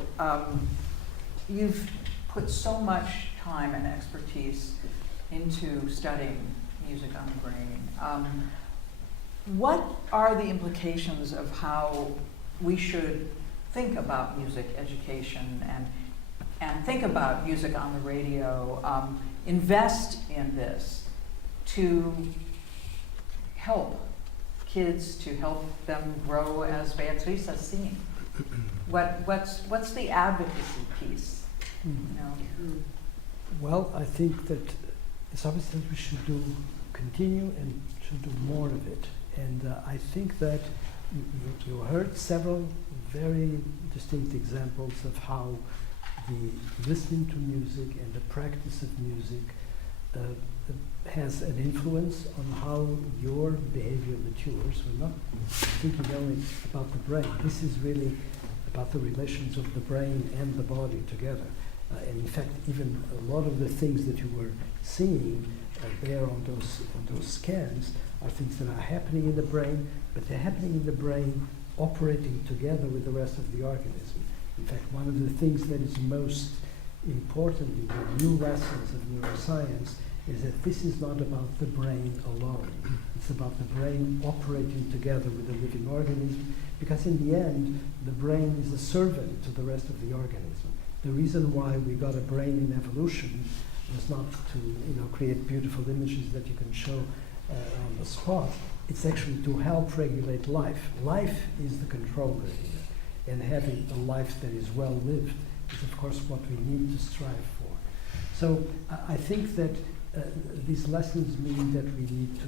you've put so much time and expertise into studying music on the brain. What are the implications of how we should think about music education and think about music on the radio, invest in this to help kids, to help them grow, as Beatriz has seen? What's the advocacy piece? You know? Well, I think that it's obvious that we should continue and should do more of it. And I think that you heard several very distinct examples of how the listening to music and the practice of music has an influence on how your behavior matures. We're not thinking only about the brain. This is really about the relations of the brain and the body together. And in fact, even a lot of the things that you were seeing there on those scans are things that are happening in the brain, but they're happening in the brain operating together with the rest of the organism. In fact, one of the things that is most important in the new lessons of neuroscience is that this is not about the brain alone. It's about the brain operating together with the living organism, because in the end, the brain is a servant to the rest of the organism. The reason why we got a brain in evolution was not to create beautiful images that you can show on the spot. It's actually to help regulate life. Life is the control here, and having a life that is well lived is of course what we need to strive for. So I think that these lessons mean that we need to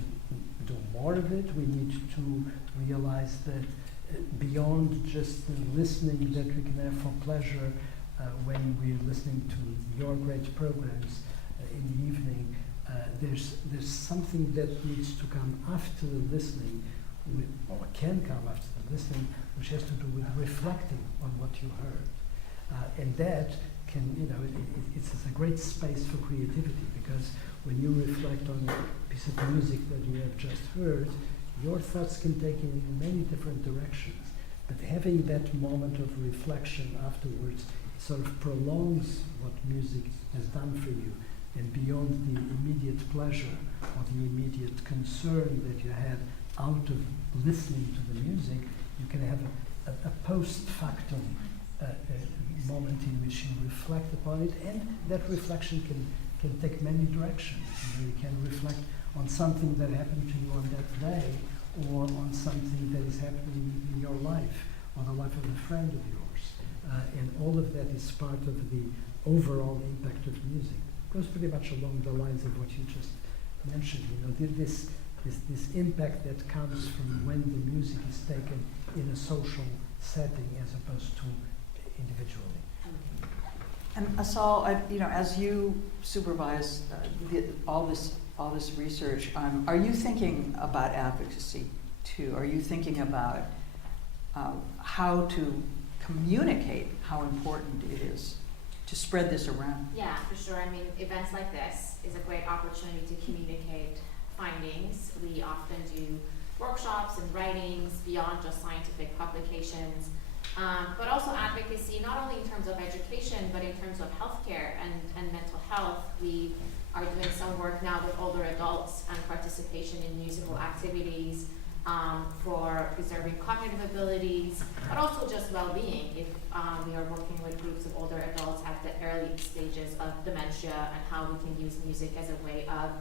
do more of it. We need to realize that beyond just the listening that we can have for pleasure when we're listening to your great programs in the evening, there's something that needs to come after the listening, or can come after the listening, which has to do with reflecting on what you heard. And that can, it's a great space for creativity, because when you reflect on a piece of music that you have just heard, your thoughts can take in many different directions. But having that moment of reflection afterwards sort of prolongs what music has done for you, and beyond the immediate pleasure or the immediate concern that you had out of listening to the music, you can have a post factum moment in which you reflect upon it, and that reflection can take many directions. You can reflect on something that happened to you on that day, or on something that is happening in your life, or the life of a friend of yours. And all of that is part of the overall impact of music. It goes pretty much along the lines of what you just mentioned. This impact that comes from when the music is taken in a social setting as opposed to individually. And Asal, as you supervise all this research, are you thinking about advocacy too? Are you thinking about how to communicate how important it is to spread this around? Yeah, for sure. I mean, events like this is a great opportunity to communicate findings. We often do workshops and writings beyond just scientific publications, but also advocacy, not only in terms of education, but in terms of healthcare and mental health. We are doing some work now with older adults and participation in musical activities for preserving cognitive abilities, but also just well-being. If we are working with groups of older adults at the early stages of dementia, and how we can use music as a way of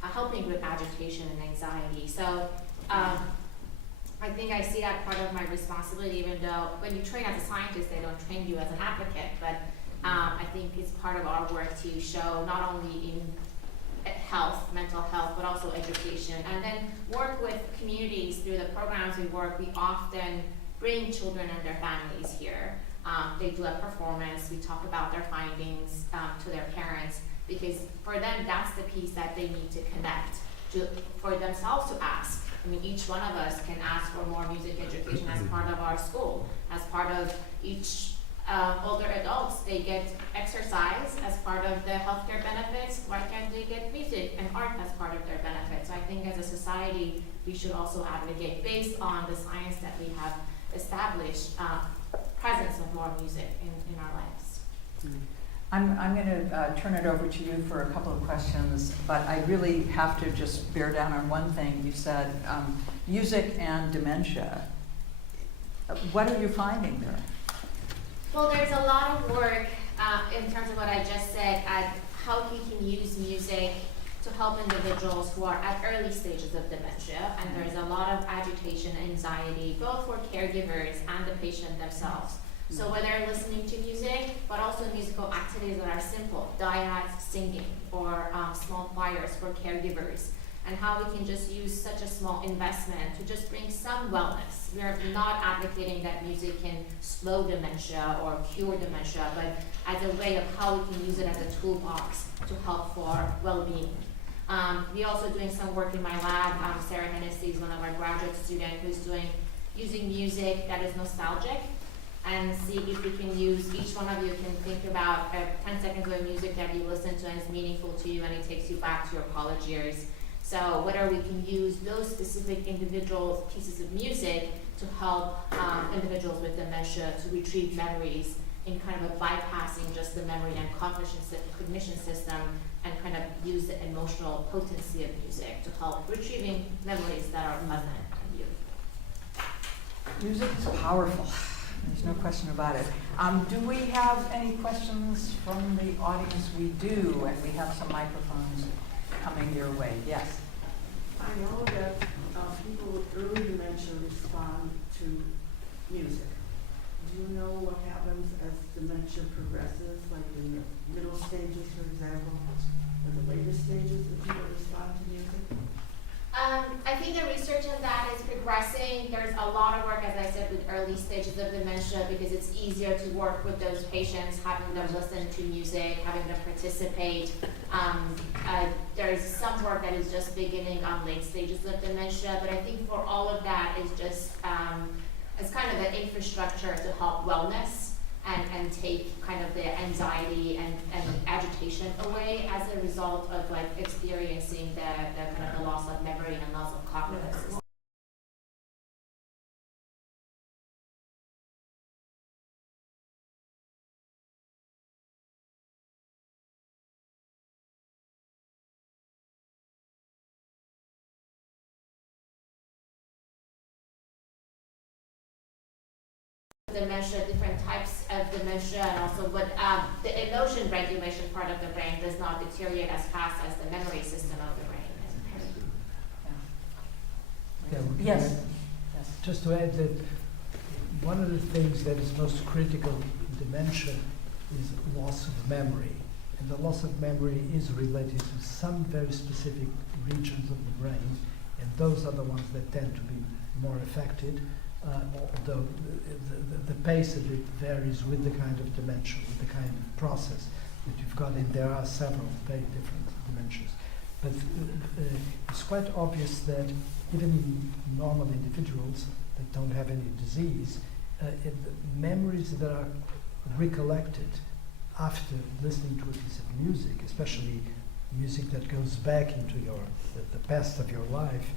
helping with agitation and anxiety. So I think I see that part of my responsibility, even though when you train as a scientist, they don't train you as an advocate, but I think it's part of our work to show not only in health, mental health, but also education, and then work with communities through the programs we work. We often bring children and their families here. They do a performance, we talk about their findings to their parents, because for them, that's the piece that they need to connect to, for themselves to ask. I mean, each one of us can ask for more music education as part of our school, as part of each older adults. They get exercise as part of the healthcare benefits. Why can't they get music and art as part of their benefits? So I think as a society, we should also advocate based on the science that we have established, presence of more music in our lives. I'm going to turn it over to you for a couple of questions, but I really have to just bear down on one thing. You said music and dementia. What are you finding there? Well, there's a lot of work in terms of what I just said, at how we can use music to help individuals who are at early stages of dementia, and there's a lot of agitation and anxiety, both for caregivers and the patient themselves. So whether listening to music, but also musical activities that are simple, dyads, singing, or small choirs for caregivers, and how we can just use such a small investment to just bring some wellness. We're not advocating that music can slow dementia or cure dementia, but as a way of how we can use it as a toolbox to help for well-being. We're also doing some work in my lab. Sarah Hennessy is one of our graduate students who's using music that is nostalgic, and see if we can use, each one of you can think about 10 seconds of music that you listen to and is meaningful to you and it takes you back to your college years. So whether we can use those specific individual pieces of music to help individuals with dementia to retrieve memories in kind of a bypassing just the memory and cognition system, and kind of use the emotional potency of music to help retrieving memories that are pleasant and beautiful. Music is powerful. There's no question about it. Do we have any questions from the audience? We do, and we have some microphones coming your way. Yes? I know that people with early dementia respond to music. Do you know what happens as dementia progresses, like in the middle stages, for example, or the later stages, that people respond to music? I think the research on that is progressing, there's a lot of work, as I said, with early stages of dementia because it's easier to work with those patients, having them listen to music, having them participate. There's some work that is just beginning on late stages of dementia, but I think for all of that is just as kind of an infrastructure to help wellness and take kind of the anxiety and agitation away as a result of like experiencing the kind of the loss of memory and loss of cognitive system. Dementia, different types of dementia, and also what the emotion regulation part of the brain does not deteriorate as fast as the memory system of the brain. Yes. Just to add that one of the things that is most critical in dementia is loss of memory. And the loss of memory is related to some very specific regions of the brain, and those are the ones that tend to be more affected, although the pace of it varies with the kind of dementia, with the kind of process that you've got, and there are several very different dementias. But it's quite obvious that even in normal individuals that don't have any disease, memories that are recollected after listening to a piece of music, especially music that goes back into the past of your life,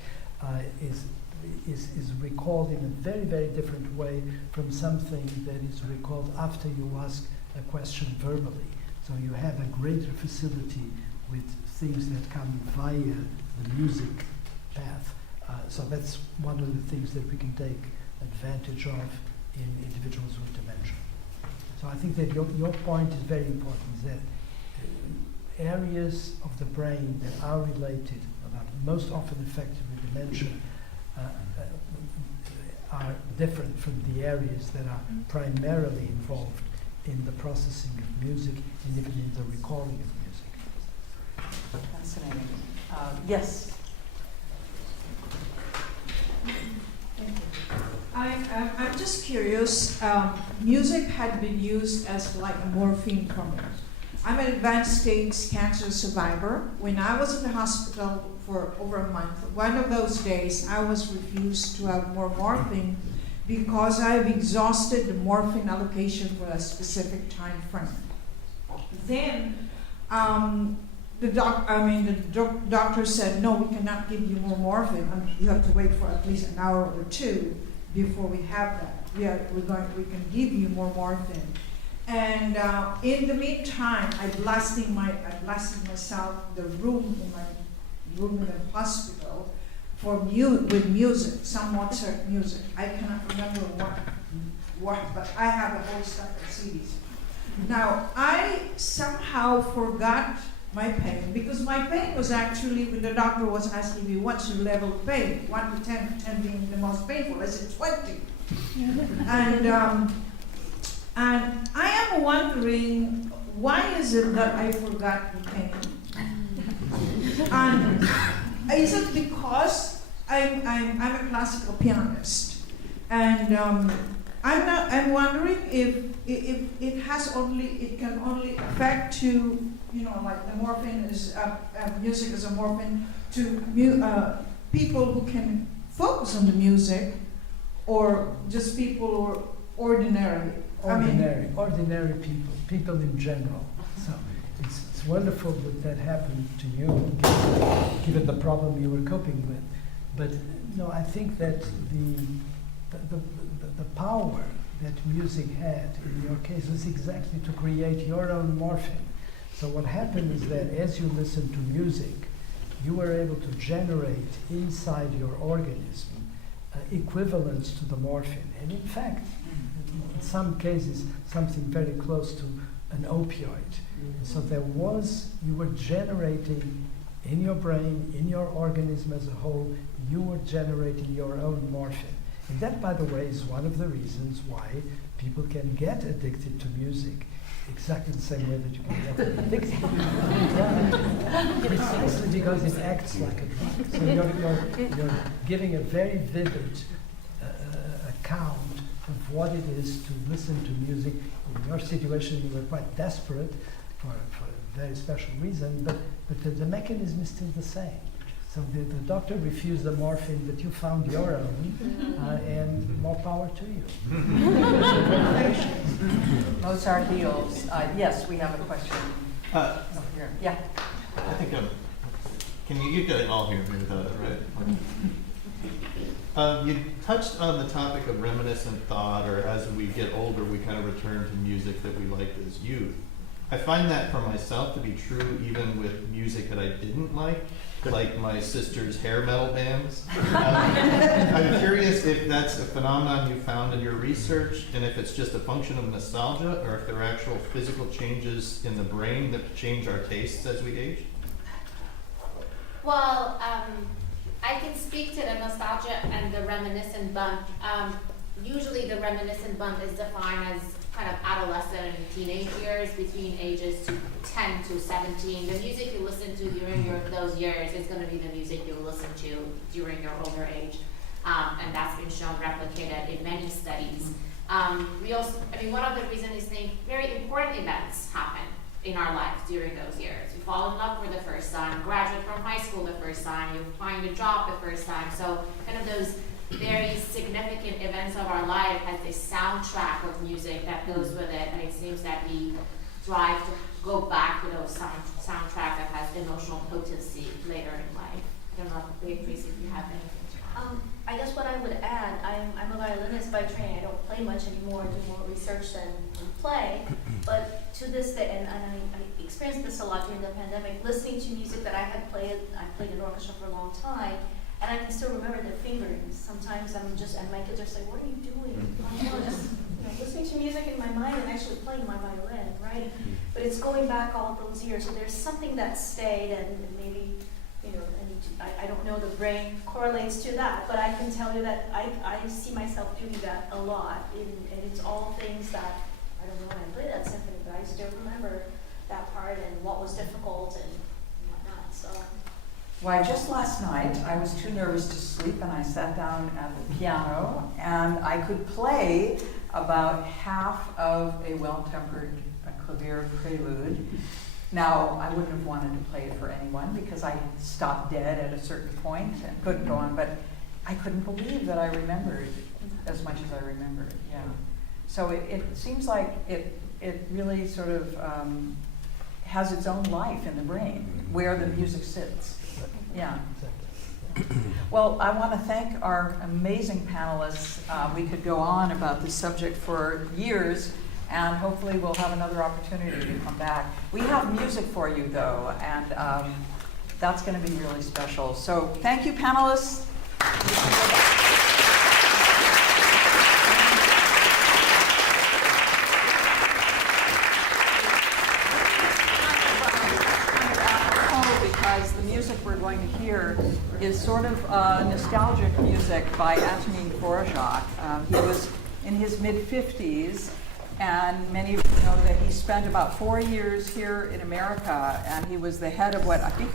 is recalled in a very, very different way from something that is recalled after you ask a question verbally. So you have a greater facility with things that come via the music path. So that's one of the things that we can take advantage of in individuals with dementia. So I think that your point is very important, is that areas of the brain that are related, that are most often affected with dementia, are different from the areas that are primarily involved in the processing of music and even in the recalling of music. Fascinating. Yes. I'm just curious. Music had been used as like a morphine for me. I'm an advanced stage cancer survivor. When I was in the hospital for over a month, one of those days I was refused to have more morphine because I've exhausted the morphine allocation for a specific time frame. Then the doctor said, no, we cannot give you more morphine. You have to wait for at least an hour or two before we have that. We can give you more morphine. And in the meantime, I blasted myself the room in the hospital with music, some Mozart music. I cannot remember what, but I have a whole stack of CDs. Now, I somehow forgot my pain, because my pain was actually, when the doctor was asking me, what's your level of pain? 1 to 10, 10 being the most painful. I said 20. And I am wondering, why is it that I forgot the pain? And is it because I'm a classical pianist? And I'm wondering if it can only affect to, like the morphine is, music is a morphine to people who can focus on the music, or just people who are ordinary. Ordinary people in general. So it's wonderful that happened to you, given the problem you were coping with. But no, I think that the power that music had in your case was exactly to create your own morphine. So what happened is that as you listened to music, you were able to generate inside your organism equivalents to the morphine. And in fact, in some cases, something very close to an opioid. So you were generating in your brain, in your organism as a whole, you were generating your own morphine. And that, by the way, is one of the reasons why people can get addicted to music, exactly the same way that you can get addicted to music. Precisely because it acts like a drug. So you're giving a very vivid account of what it is to listen to music. In your situation, you were quite desperate for a very special reason, but the mechanism is still the same. So the doctor refused the morphine, but you found your own, and more power to you. Mozart heals. Yes, we have a question. Over here. Yeah. I think can you can all hear me without it, right? You touched on the topic of reminiscent thought, or as we get older, we kind of return to music that we liked as youth. I find that for myself to be true even with music that I didn't like my sister's hair metal bands. I'm curious if that's a phenomenon you found in your research, and if it's just a function of nostalgia, or if there are actual physical changes in the brain that change our tastes as we age. Well, I can speak to the nostalgia and the reminiscent bump. Usually the reminiscent bump is defined as kind of adolescent and teenage years, between ages 10 to 17. The music you listen to during those years is going to be the music you'll listen to during your older age. And that's been shown, replicated in many studies. One of the reasons is very important events happen in our lives during those years. You fall in love for the first time, graduate from high school the first time, you find a job the first time. So kind of those very significant events of our life has this soundtrack of music that goes with it, and it seems that we drive to go back to those soundtrack that has emotional potency later in life. I don't know, Beatrice, if you have anything to add. I guess what I would add, I'm a violinist by training. I don't play much anymore, do more research than play. But to this day, and I experienced this a lot during the pandemic, listening to music that I played in orchestra for a long time, and I can still remember the fingerings. Sometimes and my kids are saying, "What are you doing?" I'm just listening to music in my mind and actually playing my violin, right? But it's going back all of those years. So there's something that stayed, and maybe, I don't know, the brain correlates to that, but I can tell you that I see myself doing that a lot, and it's all things that, I don't know when I played that symphony, but I still remember that part and what was difficult and whatnot, so. Why, just last night, I was too nervous to sleep, and I sat down at the piano, and I could play about half of a well-tempered clavier prelude. Now, I wouldn't have wanted to play it for anyone because I stopped dead at a certain point and couldn't go on, but I couldn't believe that I remembered as much as I remembered, yeah. So it seems like it really sort of has its own life in the brain, where the music sits, yeah. Well, I want to thank our amazing panelists. We could go on about this subject for years, and hopefully we'll have another opportunity to come back. We have music for you, though, and that's going to be really special. So thank you, panelists. Because the music we're going to hear is sort of nostalgic music by Antonin Dvorak. He was in his mid-50s, and many of you know that he spent about 4 years here in America, and he was the head of what I think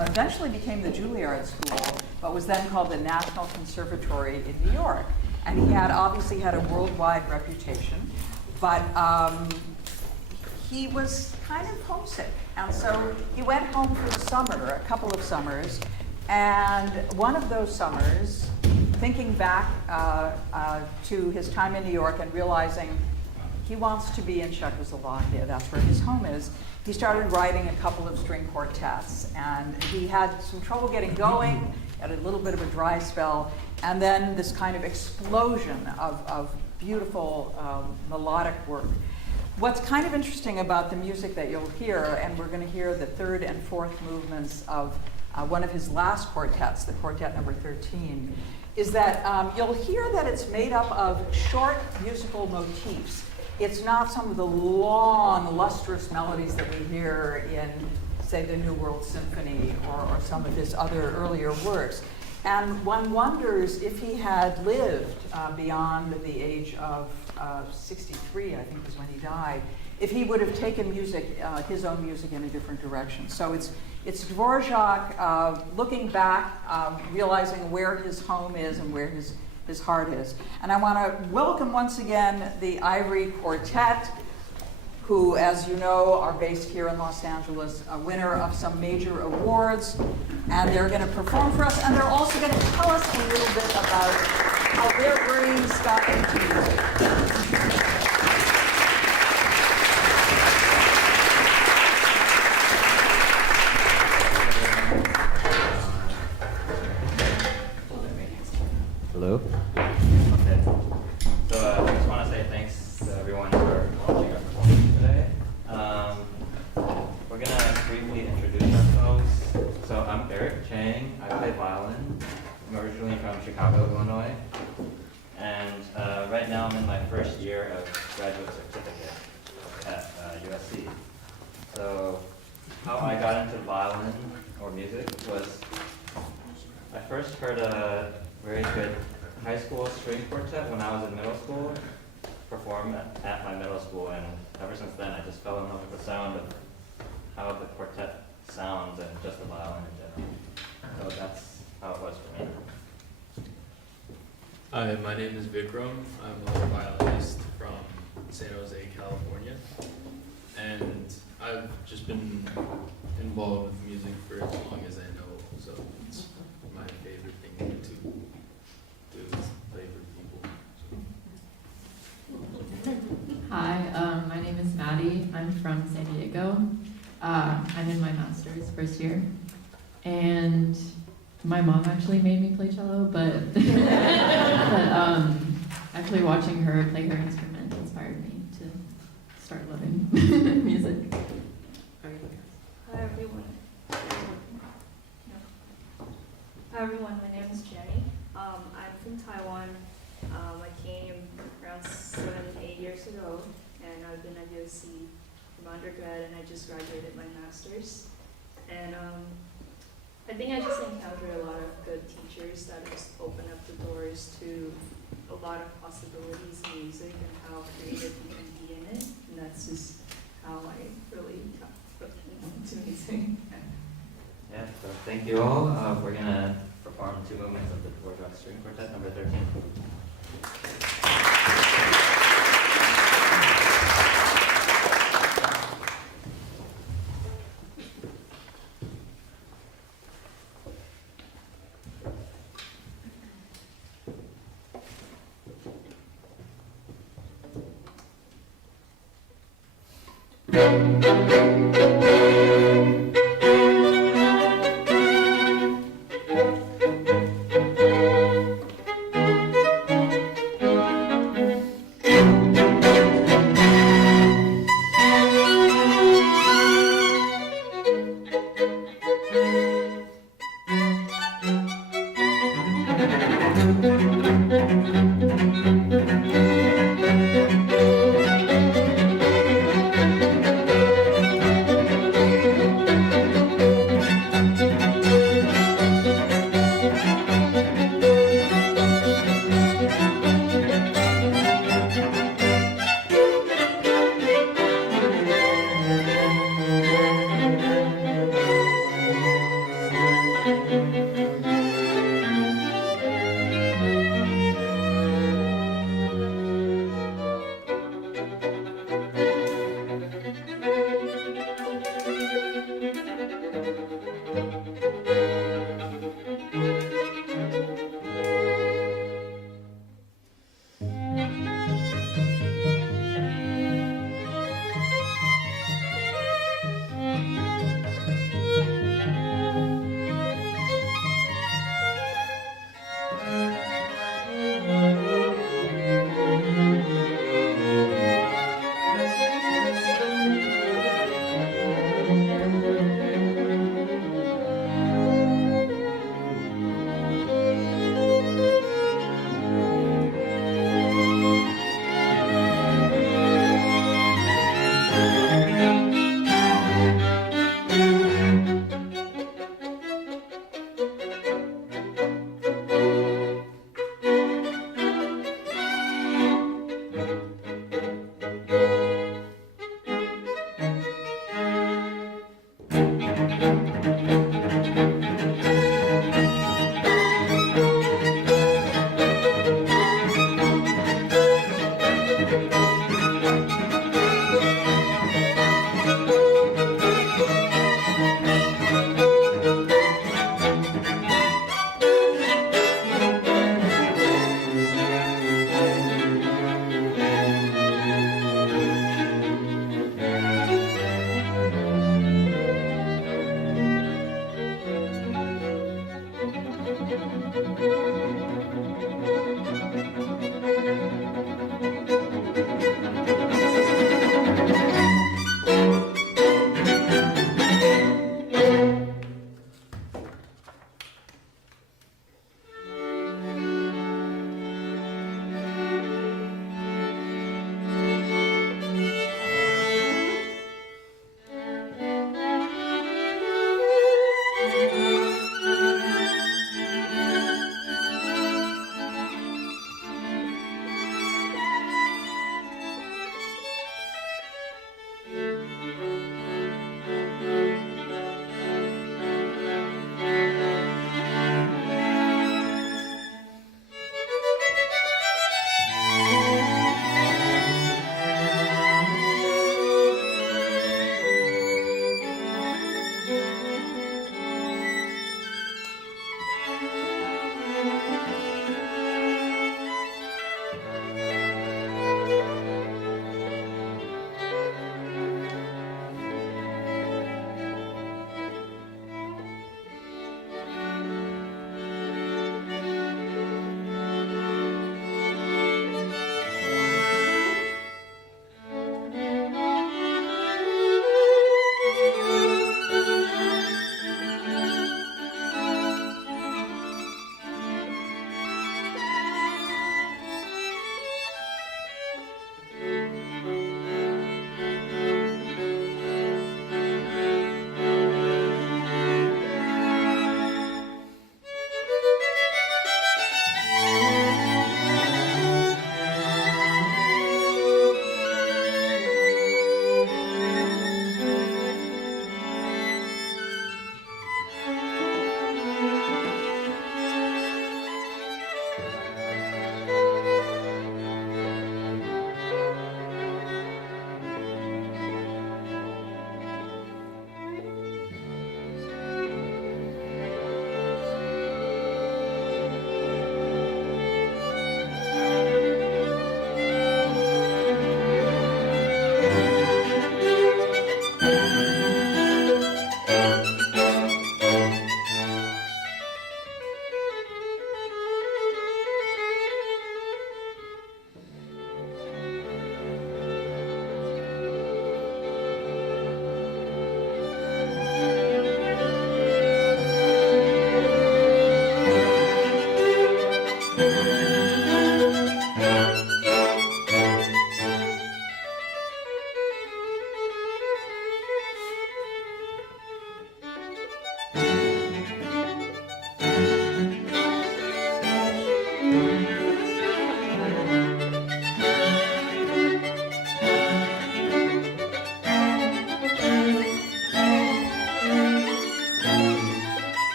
eventually became the Juilliard School, but was then called the National Conservatory in New York. And he had obviously had a worldwide reputation, but he was kind of homesick. And so he went home for the summer, a couple of summers, and one of those summers, thinking back to his time in New York and realizing he wants to be in Czechoslovakia, that's where his home is, he started writing a couple of string quartets. And he had some trouble getting going, had a little bit of a dry spell, and then this kind of explosion of beautiful melodic work. What's kind of interesting about the music that you'll hear, and we're going to hear the third and fourth movements of one of his last quartets, the quartet number 13, is that you'll hear that it's made up of short musical motifs. It's not some of the long, lustrous melodies that we hear in, say, the New World Symphony or some of his other earlier works. And one wonders if he had lived beyond the age of 63, I think is when he died, if he would have taken music, his own music, in a different direction. So it's Dvorak looking back, realizing where his home is and where his heart is. And I want to welcome once again the Ivory Quartet, who, as you know, are based here in Los Angeles, a winner of some major awards. And they're going to perform for us, and they're also going to tell us a little bit about how their brains got into music. Hello. Okay. So I just want to say thanks to everyone for watching our performance today. We're going to briefly introduce ourselves. So I'm Eric Chang. I play violin. I'm originally from Chicago, Illinois. And right now I'm in my first year of graduate certificate at USC. So how I got into violin or music was I first heard a very good high school string quartet when I was in middle school, perform at my middle school, and ever since then I just fell in love with the sound of how the quartet sounds and just the violin in general. So that's how it was for me. Hi, my name is Vikram. I'm a violinist from San Jose, California, and I've just been involved with music for as long as I know, so it's my favorite thing to do is play for people. Hi, my name is Maddie. I'm from San Diego. I'm in my master's first year, and my mom actually made me play cello, but actually watching her play her instrument inspired me to start loving music. Hi everyone, my name is Jenny. I'm from Taiwan. I came around 7-8 years ago, and I've been at USC from undergrad, and I just graduated my master's. And I think I just encountered a lot of good teachers that just open up the doors to a lot of possibilities in music and how creative you can be in it. And that's just how I really got into music. Yeah, so thank you all. We're going to perform 2 movements of the Dvorak String Quartet, number 13.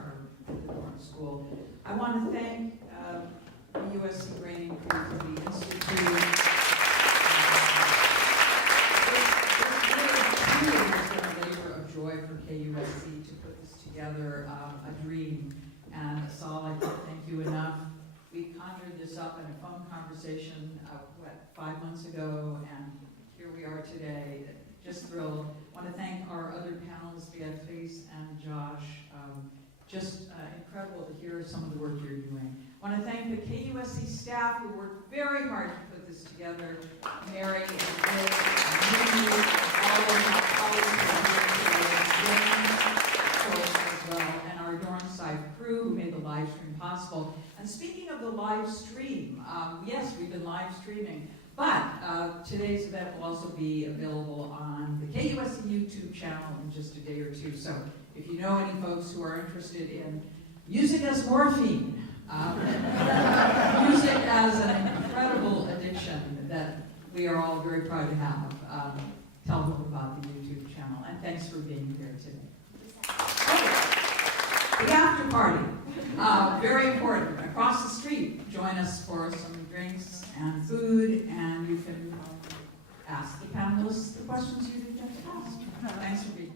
partner with the North School. I want to thank the USC Brain and Creativity Institute. It really has been a labor of joy for KUSC to put this together, a dream. And Saul, I can't thank you enough. We conjured this up in a phone conversation, 5 months ago, and here we are today. Just thrilled. Want to thank our other panelists, Beatrice and Josh. Just incredible to hear some of the work you're doing. Want to thank the KUSC staff who worked very hard to put this together. Mary and Liz and Mindy, all of our colleagues who are here today, James, of course, as well, and our Neuroscience crew who made the live stream possible. And speaking of the live stream, yes, we've been live streaming, but today's event will also be available on the KUSC YouTube channel in just a day or two. So if you know any folks who are interested in music as morphine, music as an incredible addiction that we are all very proud to have, tell them about the YouTube channel. And thanks for being here today. The after party, very important. Across the street, join us for some drinks and food, and you can ask the panelists the questions you just asked. Thanks for being here.